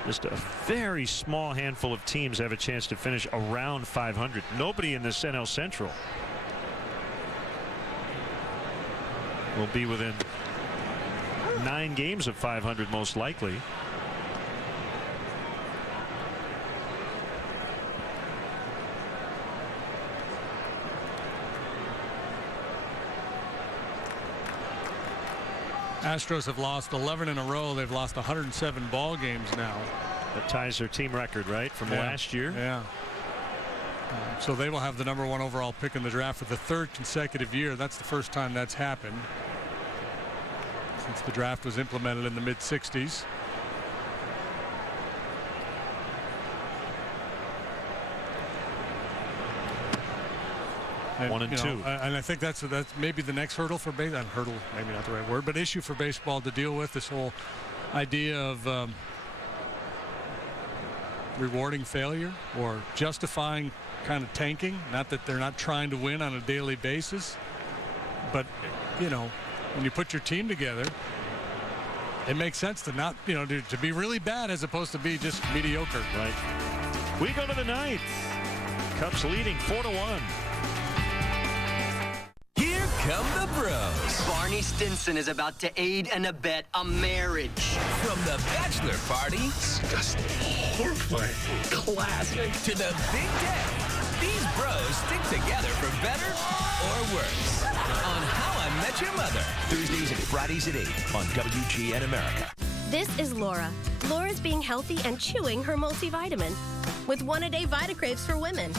just a very small handful of teams have a chance to finish around 500. Nobody in this NL Central will be within 9 games of 500 most likely. Astros have lost 11 in a row. They've lost 107 ball games now. That ties their team record, right, from last year? Yeah. So they will have the #1 overall pick in the draft for the 3rd consecutive year. That's the first time that's happened since the draft was implemented in the mid-60s. And, 1 and 2. And I think that's maybe the next hurdle for baseball. Hurdle, maybe not the right word, but issue for baseball to deal with. This whole idea of rewarding failure or justifying kind of tanking. Not that they're not trying to win on a daily basis, but when you put your team together, it makes sense to not to be really bad as opposed to be just mediocre. Right. We go to the 9th. Cubs leading 4-1. Here come the bros. Barney Stinson is about to aid and abet a marriage. From the bachelor party, disgusting, horrifying, classic, to the big day. These bros stick together for better or worse. On How I Met Your Mother. Thursdays and Fridays at 8 on WGN America. This is Laura. Laura's being healthy and chewing her multivitamin with one-a-day VitaCraves for women.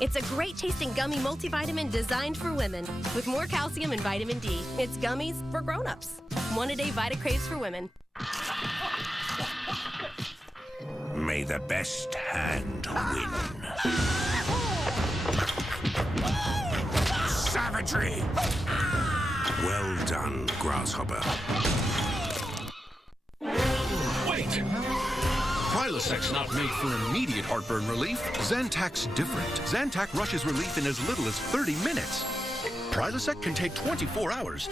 It's a great-tasting gummy multivitamin designed for women with more calcium and vitamin D. It's gummies for grown-ups. One-a-day Vitacraves for women. May the best hand win. Savagery! Well done, Grasshopper. Wait! Prilosec's not made for immediate heartburn relief. Zantac's different. Zantac rushes relief in as little as 30 minutes. Prilosec can take 24 hours.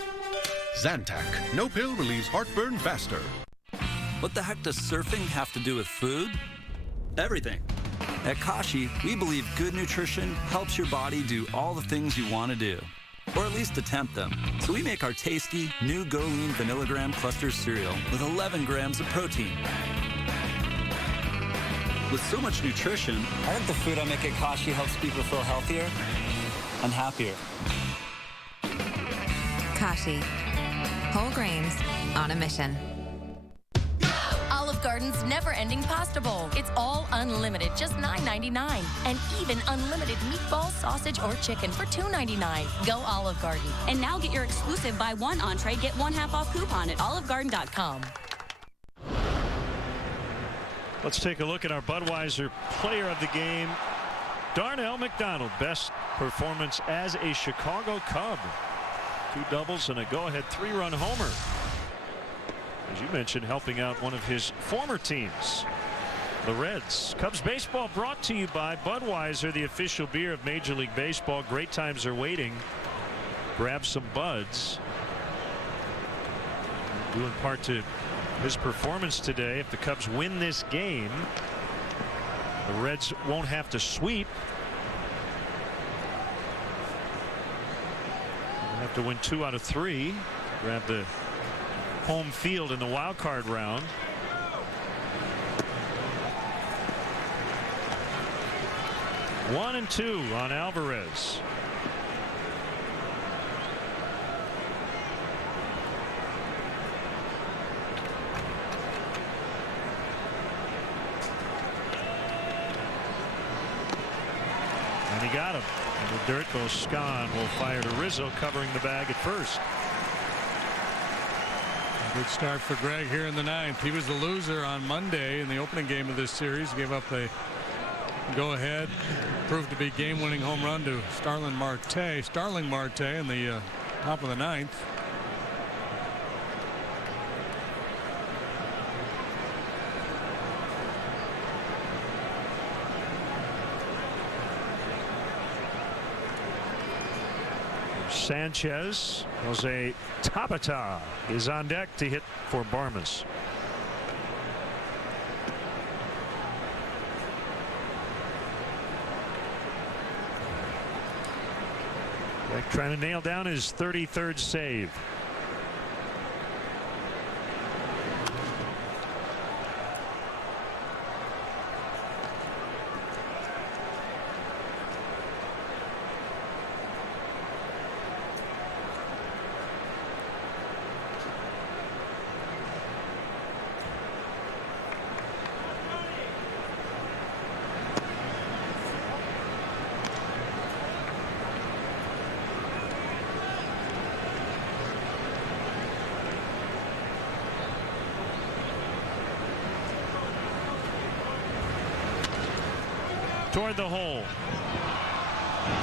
Zantac. No pill relieves heartburn faster. What the heck does surfing have to do with food? Everything. At Kashi, we believe good nutrition helps your body do all the things you want to do, or at least attempt them. So we make our tasty, new Go Lean Vanillagram Cluster cereal with 11 grams of protein. With so much nutrition, I think the food I make at Kashi helps people feel healthier and happier. Kashi. Whole grains on a mission. Olive Garden's never-ending pasta bowl. It's all unlimited, just $9.99. And even unlimited meatball, sausage, or chicken for $2.99. Go Olive Garden. And now get your exclusive buy one entree, get one half off coupon at olivegarden.com. Let's take a look at our Budweiser player of the game, Darnell McDonald. Best performance as a Chicago Cub. 2 doubles and a go-ahead 3-run homer. As you mentioned, helping out one of his former teams, the Reds. Cubs baseball brought to you by Budweiser, the official beer of Major League Baseball. Great times are waiting. Grab some Buds. Due in part to his performance today. If the Cubs win this game, the Reds won't have to sweep. They'll have to win 2 out of 3. Grab the home field in the wild card round. One and 2 on Alvarez. And he got him. And the dirt goes. Scon will fire to Rizzo, covering the bag at first. Good start for Greg here in the 9th. He was the loser on Monday in the opening game of this series. Gave up a go-ahead, proved to be game-winning home run to Starling Marte in the top of the 9th. Sanchez. Jose Tabata is on deck to hit for Barmas. Beck trying to nail down his 33rd save. Toward the hole.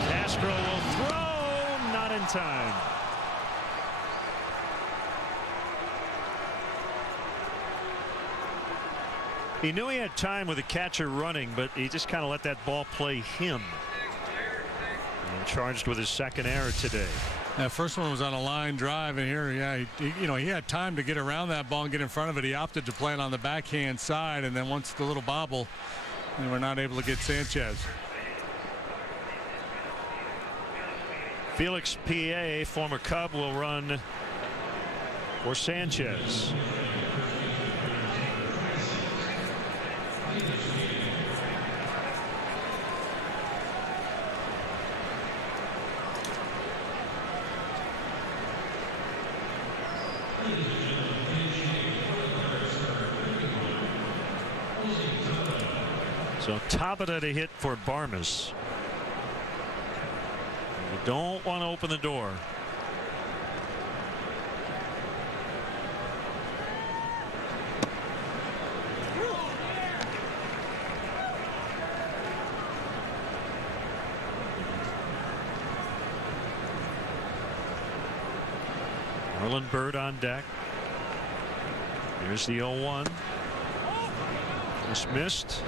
Castro will throw, not in time. He knew he had time with the catcher running, but he just kind of let that ball play him. And charged with his second error today. That first one was on a line drive, and here, yeah, he had time to get around that ball and get in front of it. He opted to play it on the backhand side, and then once the little bobble, and we're not able to get Sanchez. Felix P.A., former Cub, will run for Sanchez. So Tabata to hit for Barmas. You don't want to open the door. Marlon Byrd on deck. Here's the 0-1. Just missed.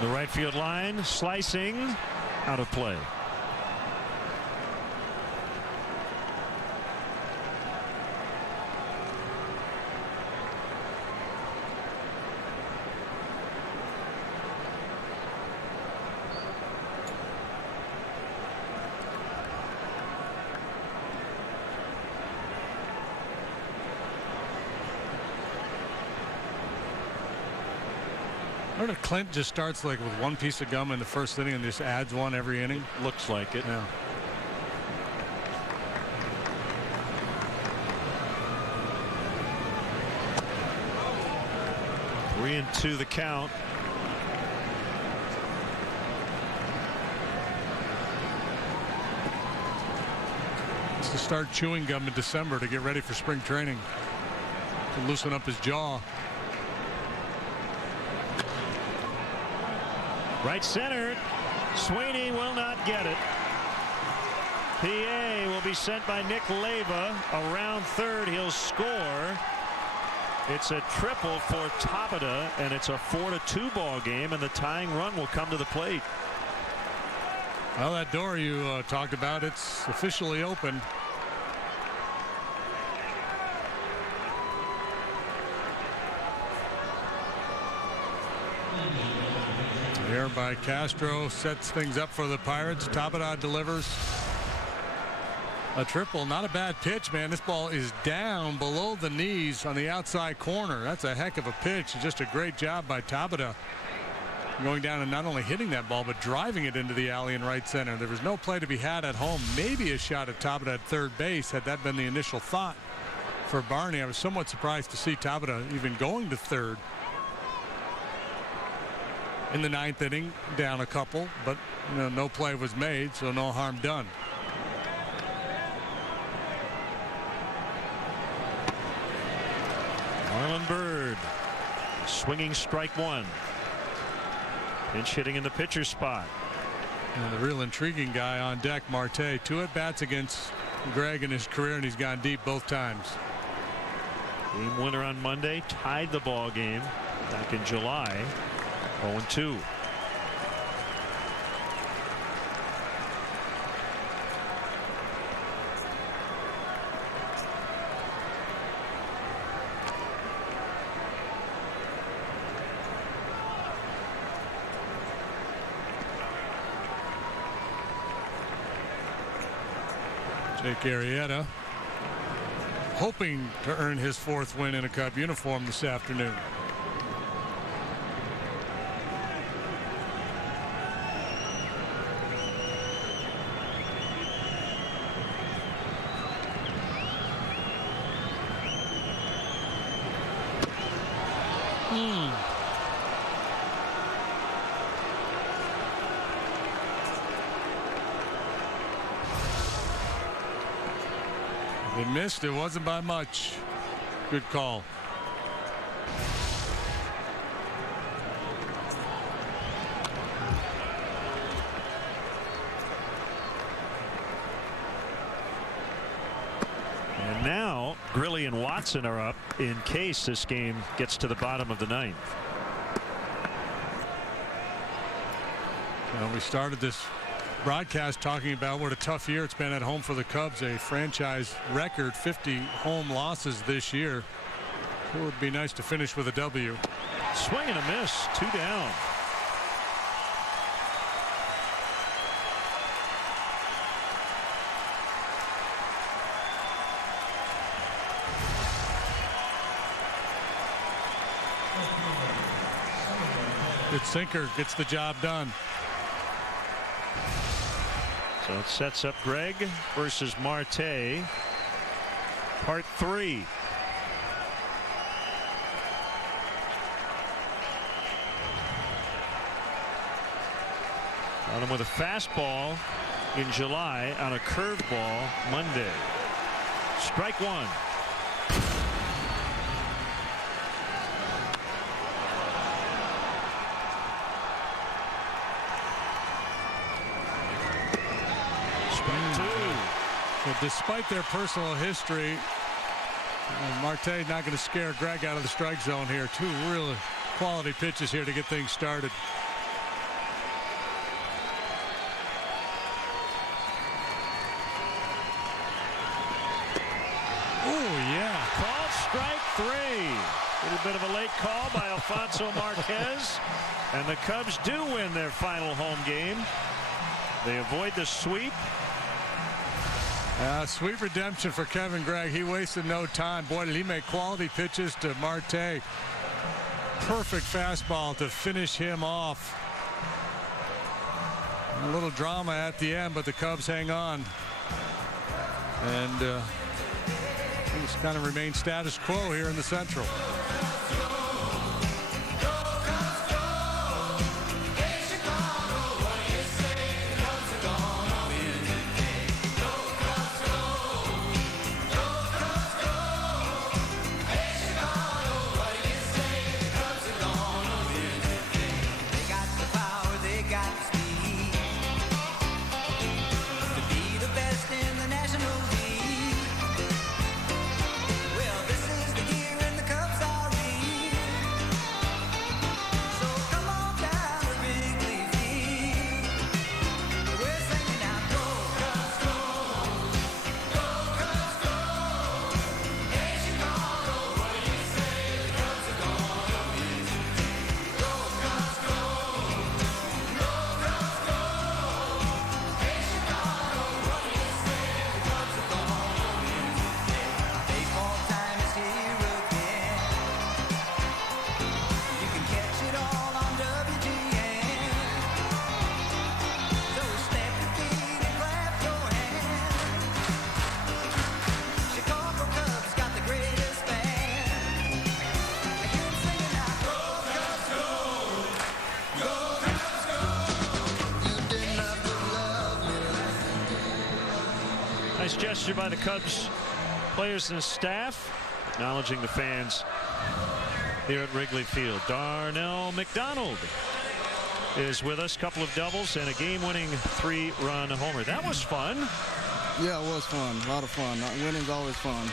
The right field line, slicing, out of play. I heard Clint just starts like with one piece of gum in the first inning and just adds one every inning. Looks like it. Yeah. Three and two the count. It's to start chewing gum in December to get ready for spring training. To loosen up his jaw. Right center. Sweeney will not get it. PA will be sent by Nick Leva around third. He'll score. It's a triple for Tabata, and it's a 4-2 ball game, and the tying run will come to the plate. Well, that door you talked about, it's officially open. Here by Castro sets things up for the Pirates. Tabata delivers a triple. Not a bad pitch, man. This ball is down below the knees on the outside corner. That's a heck of a pitch. Just a great job by Tabata going down and not only hitting that ball but driving it into the alley in right center. There was no play to be had at home. Maybe a shot at Tabata at third base had that been the initial thought for Barney. I was somewhat surprised to see Tabata even going to third in the ninth inning, down a couple, but no play was made, so no harm done. Marlon Byrd, swinging strike one. Pinch hitting in the pitcher spot. And the real intriguing guy on deck, Marte. 2 at-bats against Greg in his career, and he's gone deep both times. Game winner on Monday, tied the ball game back in July. 0-2. Jake Arrieta hoping to earn his 4th win in a Cub uniform this afternoon. They missed. It wasn't by much. Good call. And now Grilli and Watson are up in case this game gets to the bottom of the ninth. Well, we started this broadcast talking about what a tough year it's been at home for the Cubs. A franchise record 50 home losses this year. It would be nice to finish with a W. Swing and a miss. 2 down. Good sinker, gets the job done. So it sets up Greg versus Marte. Part 3. On him with a fastball in July, on a curveball Monday. Strike one. Strike two. So despite their personal history, Marte not going to scare Greg out of the strike zone here. Two really quality pitches here to get things started. Strike three. A little bit of a late call by Alfonso Marquez. And the Cubs do win their final home game. They avoid the sweep. Sweet redemption for Kevin Gregg. He wasted no time. Boy, did he make quality pitches to Marte. Perfect fastball to finish him off. A little drama at the end, but the Cubs hang on. And things kind of remain status quo here in the Central. Nice gesture by the Cubs players and staff, acknowledging the fans here at Wrigley Field. Darnell McDonald is with us. Couple of doubles and a game-winning 3-run homer. That was fun. Yeah, it was fun. A lot of fun. Winning's always fun.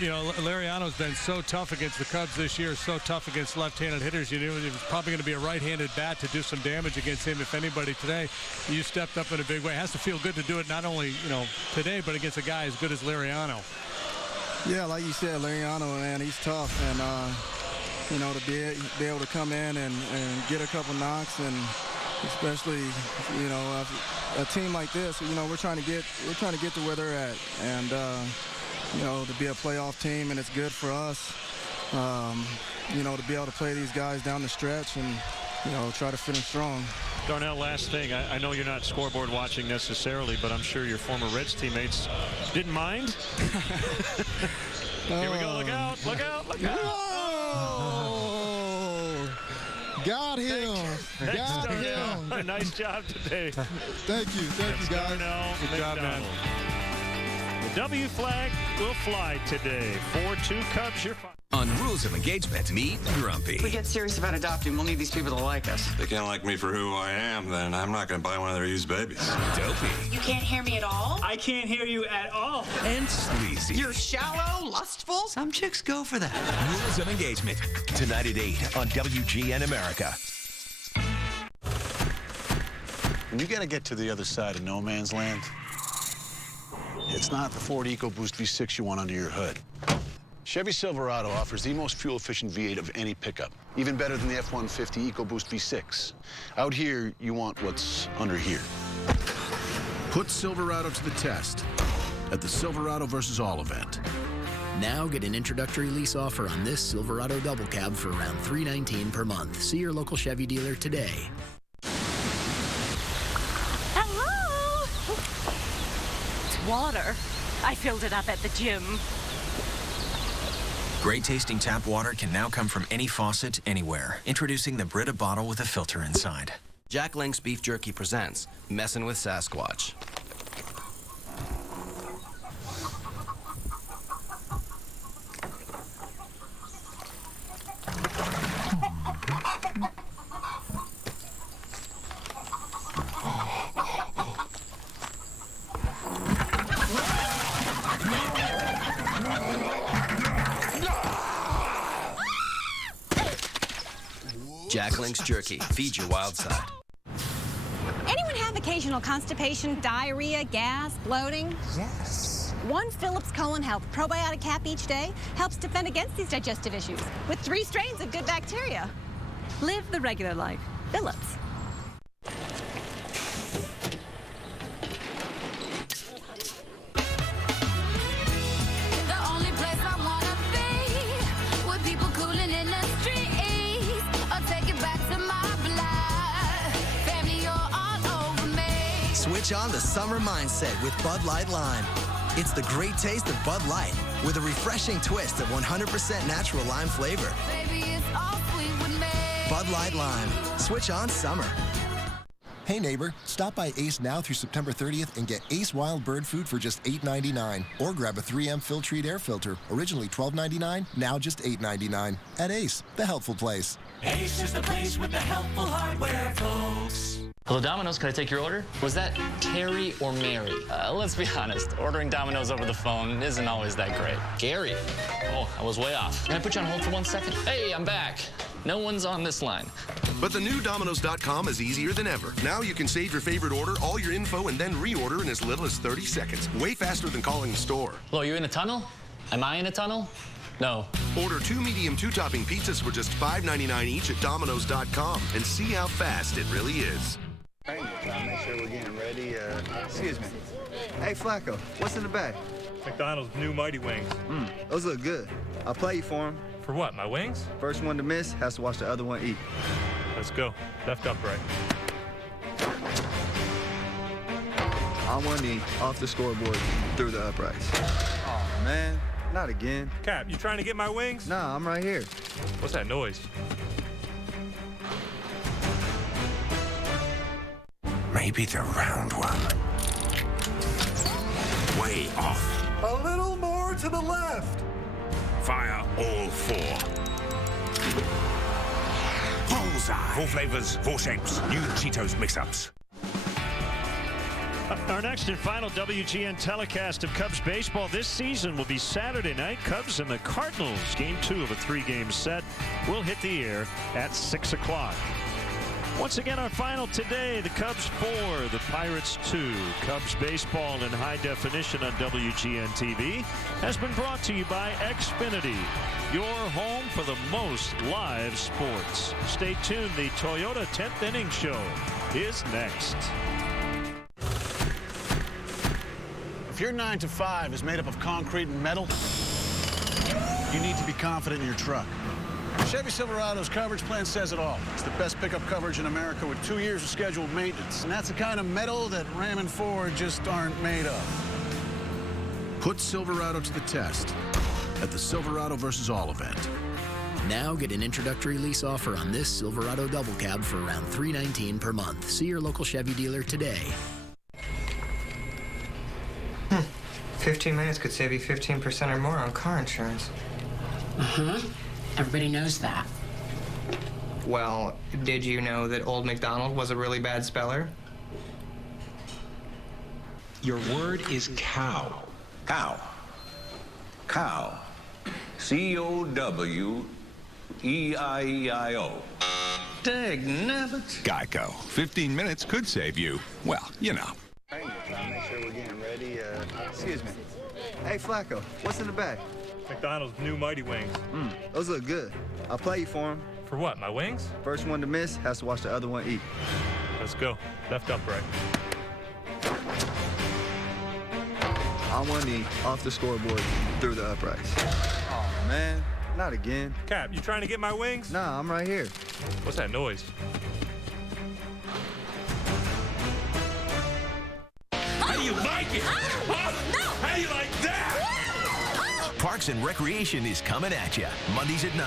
You know, Lariano's been so tough against the Cubs this year, so tough against left-handed hitters. You knew it was probably going to be a right-handed bat to do some damage against him. If anybody today, you stepped up in a big way. It has to feel good to do it not only, you know, today, but against a guy as good as Lariano. Yeah, like you said, Lariano, man, he's tough. And, you know, to be able to come in and get a couple knocks, and especially, you know, a team like this, you know, we're trying to get to where they're at. And, you know, to be a playoff team, and it's good for us, you know, to be able to play these guys down the stretch and, you know, try to finish strong. Darnell, last thing, I know you're not scoreboard watching necessarily, but I'm sure your former Reds teammates didn't mind. Here we go, look out, look out, look out. Oh, got him. Got him. Nice job today. Thank you guys. Darnell McDonald. The W flag will fly today. 4-2 Cubs, you're fine. On Rules of Engagement, meet Grumpy. If we get serious about adopting, we'll need these people to like us. They can't like me for who I am, then I'm not going to buy one of their used babies. Dopey. You can't hear me at all? I can't hear you at all. And sleazy. You're shallow, lustful? Some chicks go for that. Rules of Engagement. Tonight at 8 on WGN America. When you got to get to the other side of no man's land, it's not the Ford EcoBoost V6 you want under your hood. Chevy Silverado offers the most fuel-efficient V8 of any pickup, even better than the F-150 EcoBoost V6. Out here, you want what's under here. Put Silverado to the test at the Silverado vs. All event. Now get an introductory lease offer on this Silverado double cab for around $319 per month. See your local Chevy dealer today. Hello? water. I filled it up at the gym. Great tasting tap water can now come from any faucet, anywhere. Introducing the Brita bottle with a filter inside. Jack Link's Beef Jerky presents Messin' with Sasquatch. Jack Link's Jerky. Feed your wild side. Anyone have occasional constipation, diarrhea, gas, bloating? Yes. One Phillips Colon Health probiotic cap each day helps defend against these digestive issues with 3 strains of good bacteria. Live the regular life. Phillips. Switch on the summer mindset with Bud Light Lime. It's the great taste of Bud Light with a refreshing twist of 100% natural lime flavor. Baby, it's all sweet with me. Bud Light Lime. Switch on summer. Hey neighbor, stop by Ace now through September 30th and get Ace Wild Bird Food for just $8.99. Or grab a 3M Filtrete air filter, originally $12.99, now just $8.99. At Ace, the helpful place. Ace is the place with the helpful hardware, folks. Hello, Domino's. Can I take your order? Was that Terry or Mary? Let's be honest. Ordering Domino's over the phone isn't always that great. Gary. Oh, I was way off. Can I put you on hold for 1 second? Hey, I'm back. No one's on this line. But the new Domino's.com is easier than ever. Now you can save your favorite order, all your info, and then reorder in as little as 30 seconds. Way faster than calling the store. Hello, you in a tunnel? Am I in a tunnel? No. Order 2 medium 2-topping pizzas for just $5.99 each at Domino's.com and see how fast it really is. Hey, trying to make sure we're getting ready. Excuse me. Hey, Flacco, what's in the bag? McDonald's new Mighty Wings. Those look good. I'll play you for them. For what, my wings? First one to miss has to watch the other one eat. Let's go. Left upright. On one knee, off the scoreboard, through the uprights. Oh, man. Not again. Cap, you trying to get my wings? Nah, I'm right here. What's that noise? Maybe the round one. Way off. A little more to the left. Fire all 4. Bullseye. 4 flavors, 4 shapes. New Cheetos mix-ups. Our next and final WGN telecast of Cubs baseball this season will be Saturday night. Cubs and the Cardinals. Game 2 of a 3-game set will hit the air at 6 o'clock. Once again, our final today, the Cubs 4, the Pirates 2. Cubs baseball in high definition on WGN TV has been brought to you by Xfinity, your home for the most live sports. Stay tuned. The Toyota 10th Inning Show is next. If your 9 to 5 is made up of concrete and metal, you need to be confident in your truck. Chevy Silverado's coverage plan says it all. It's the best pickup coverage in America with 2 years of scheduled maintenance. And that's the kind of metal that Ram and Ford just aren't made of. Put Silverado to the test at the Silverado vs. All event. Now get an introductory lease offer on this Silverado double cab for around $319 per month. See your local Chevy dealer today. 15 minutes could save you 15% or more on car insurance. Everybody knows that. Well, did you know that Old MacDonald was a really bad speller? Your word is cow. Cow. Cow. C-O-W-E-I-E-I-O. Dagnabbit. Geico. 15 minutes could save you, well, you know. Hey, trying to make sure we're getting ready. Excuse me. Hey, Flacco, what's in the bag? McDonald's new Mighty Wings. Those look good. I'll play you for them. For what, my wings? First one to miss has to watch the other one eat. Let's go. Left upright. On one knee, off the scoreboard, through the uprights. Oh, man. Not again. Cap, you trying to get my wings? Nah, I'm right here. What's that noise? How do you like it? How you like that? Parks and Recreation is coming at you Mondays at 9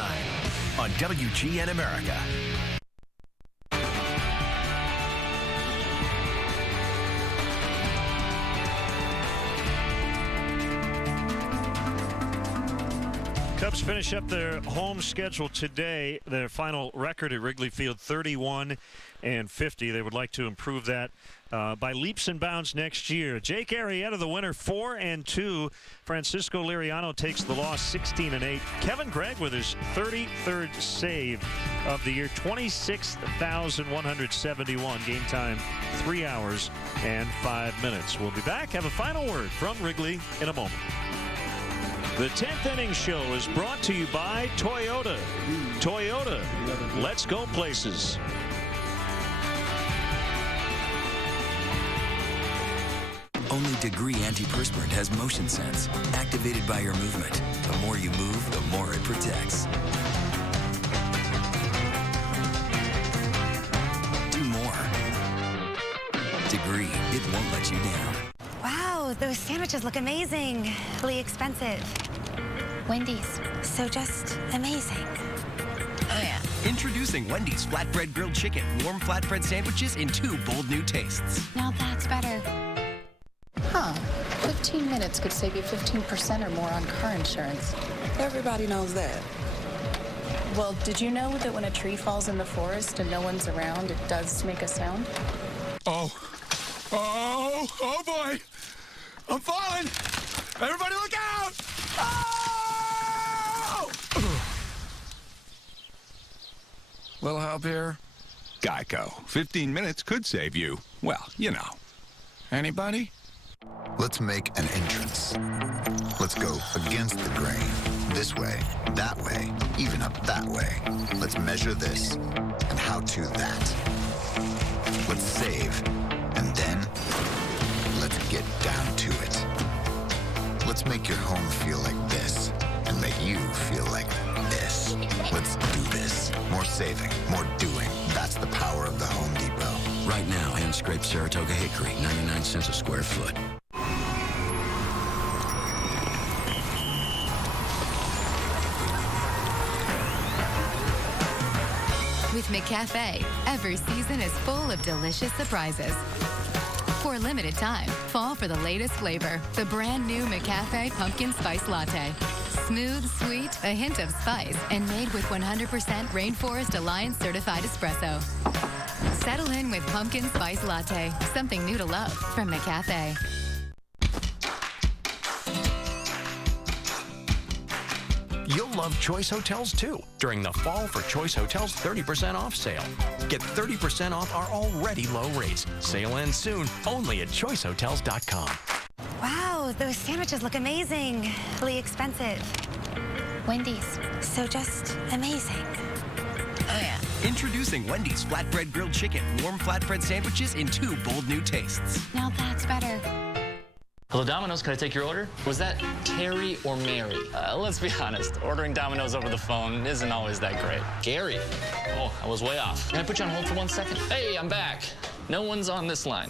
on WGN America. Cubs finish up their home schedule today. Their final record at Wrigley Field, 31-50. They would like to improve that by leaps and bounds next year. Jake Arrieta, the winner, 4-2. Francisco Liriano takes the loss, 16-8. Kevin Gregg with his 33rd save of the year, 26,171. Game time, 3 hours and 5 minutes. We'll be back. Have a final word from Wrigley in a moment. The 10th Inning Show is brought to you by Toyota. Toyota, let's go places. Only Degree antiperspirant has motion sense, activated by your movement. The more you move, the more it protects. Do more. Degree, it won't let you down. Wow, those sandwiches look amazing. Really expensive. Wendy's, so just amazing. Oh, yeah. Introducing Wendy's Flatbread Grilled Chicken Warm Flatbread Sandwiches in 2 bold new tastes. Now that's better. Huh. 15 minutes could save you 15% or more on car insurance. Everybody knows that. Well, did you know that when a tree falls in the forest and no one's around, it does make a sound? Oh boy! I'm falling! Everybody look out! Oh! Little help here? Geico. 15 minutes could save you. Well, you know. Anybody? Let's make an entrance. Let's go against the grain. This way, that way, even up that way. Let's measure this and how to that. Let's save, and then let's get down to it. Let's make your home feel like this and make you feel like this. Let's do this. More saving, more doing. That's the power of the Home Depot. Right now, hand-scraped Saratoga hickory, 99 cents a square foot. With McCafe, every season is full of delicious surprises. For a limited time, fall for the latest flavor, the brand new McCafe Pumpkin Spice Latte. Smooth, sweet, a hint of spice, and made with 100% Rainforest Alliance certified espresso. Settle in with Pumpkin Spice Latte, something new to love from McCafe. You'll love Choice Hotels too during the Fall for Choice Hotels 30% off sale. Get 30% off our already low rates. Sale ends soon, only at choicehotels.com. Wow, those sandwiches look amazing. Really expensive. Wendy's, so just amazing. Oh, yeah. Introducing Wendy's Flatbread Grilled Chicken Warm Flatbread Sandwiches in 2 bold new tastes. Now that's better. Hello, Domino's. Can I take your order? Was that Terry or Mary? Let's be honest. Ordering Domino's over the phone isn't always that great. Gary. Oh, I was way off. Can I put you on hold for 1 second? Hey, I'm back. No one's on this line.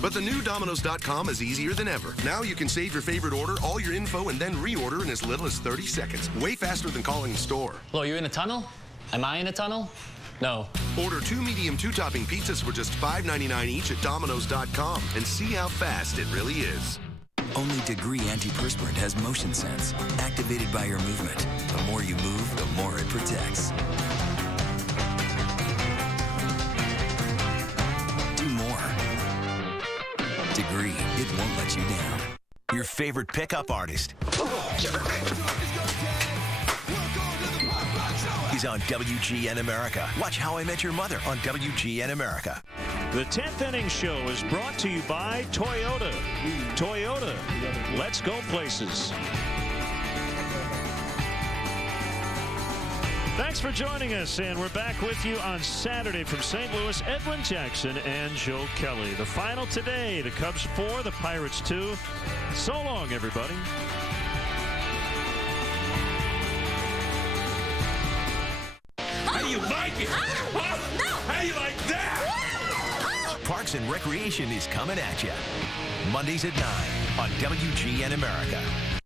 But the new Domino's.com is easier than ever. Now you can save your favorite order, all your info, and then reorder in as little as 30 seconds. Way faster than calling the store. Hello, you in a tunnel? Am I in a tunnel? No. Order 2 medium 2-topping pizzas for just $5.99 each at Domino's.com and see how fast it really is. Only Degree antiperspirant has motion sense, activated by your movement. The more you move, the more it protects. Do more. Degree, it won't let you down. Your favorite pickup artist is on WGN America. Watch How I Met Your Mother on WGN America. The 10th Inning Show is brought to you by Toyota. Toyota, let's go places. Thanks for joining us, and we're back with you on Saturday from St. Louis. Edwin Jackson and Joe Kelly. The final today, the Cubs 4, the Pirates 2. So long, everybody. How you like it? How you like that? Parks and Recreation is coming at you Mondays at 9 on WGN America.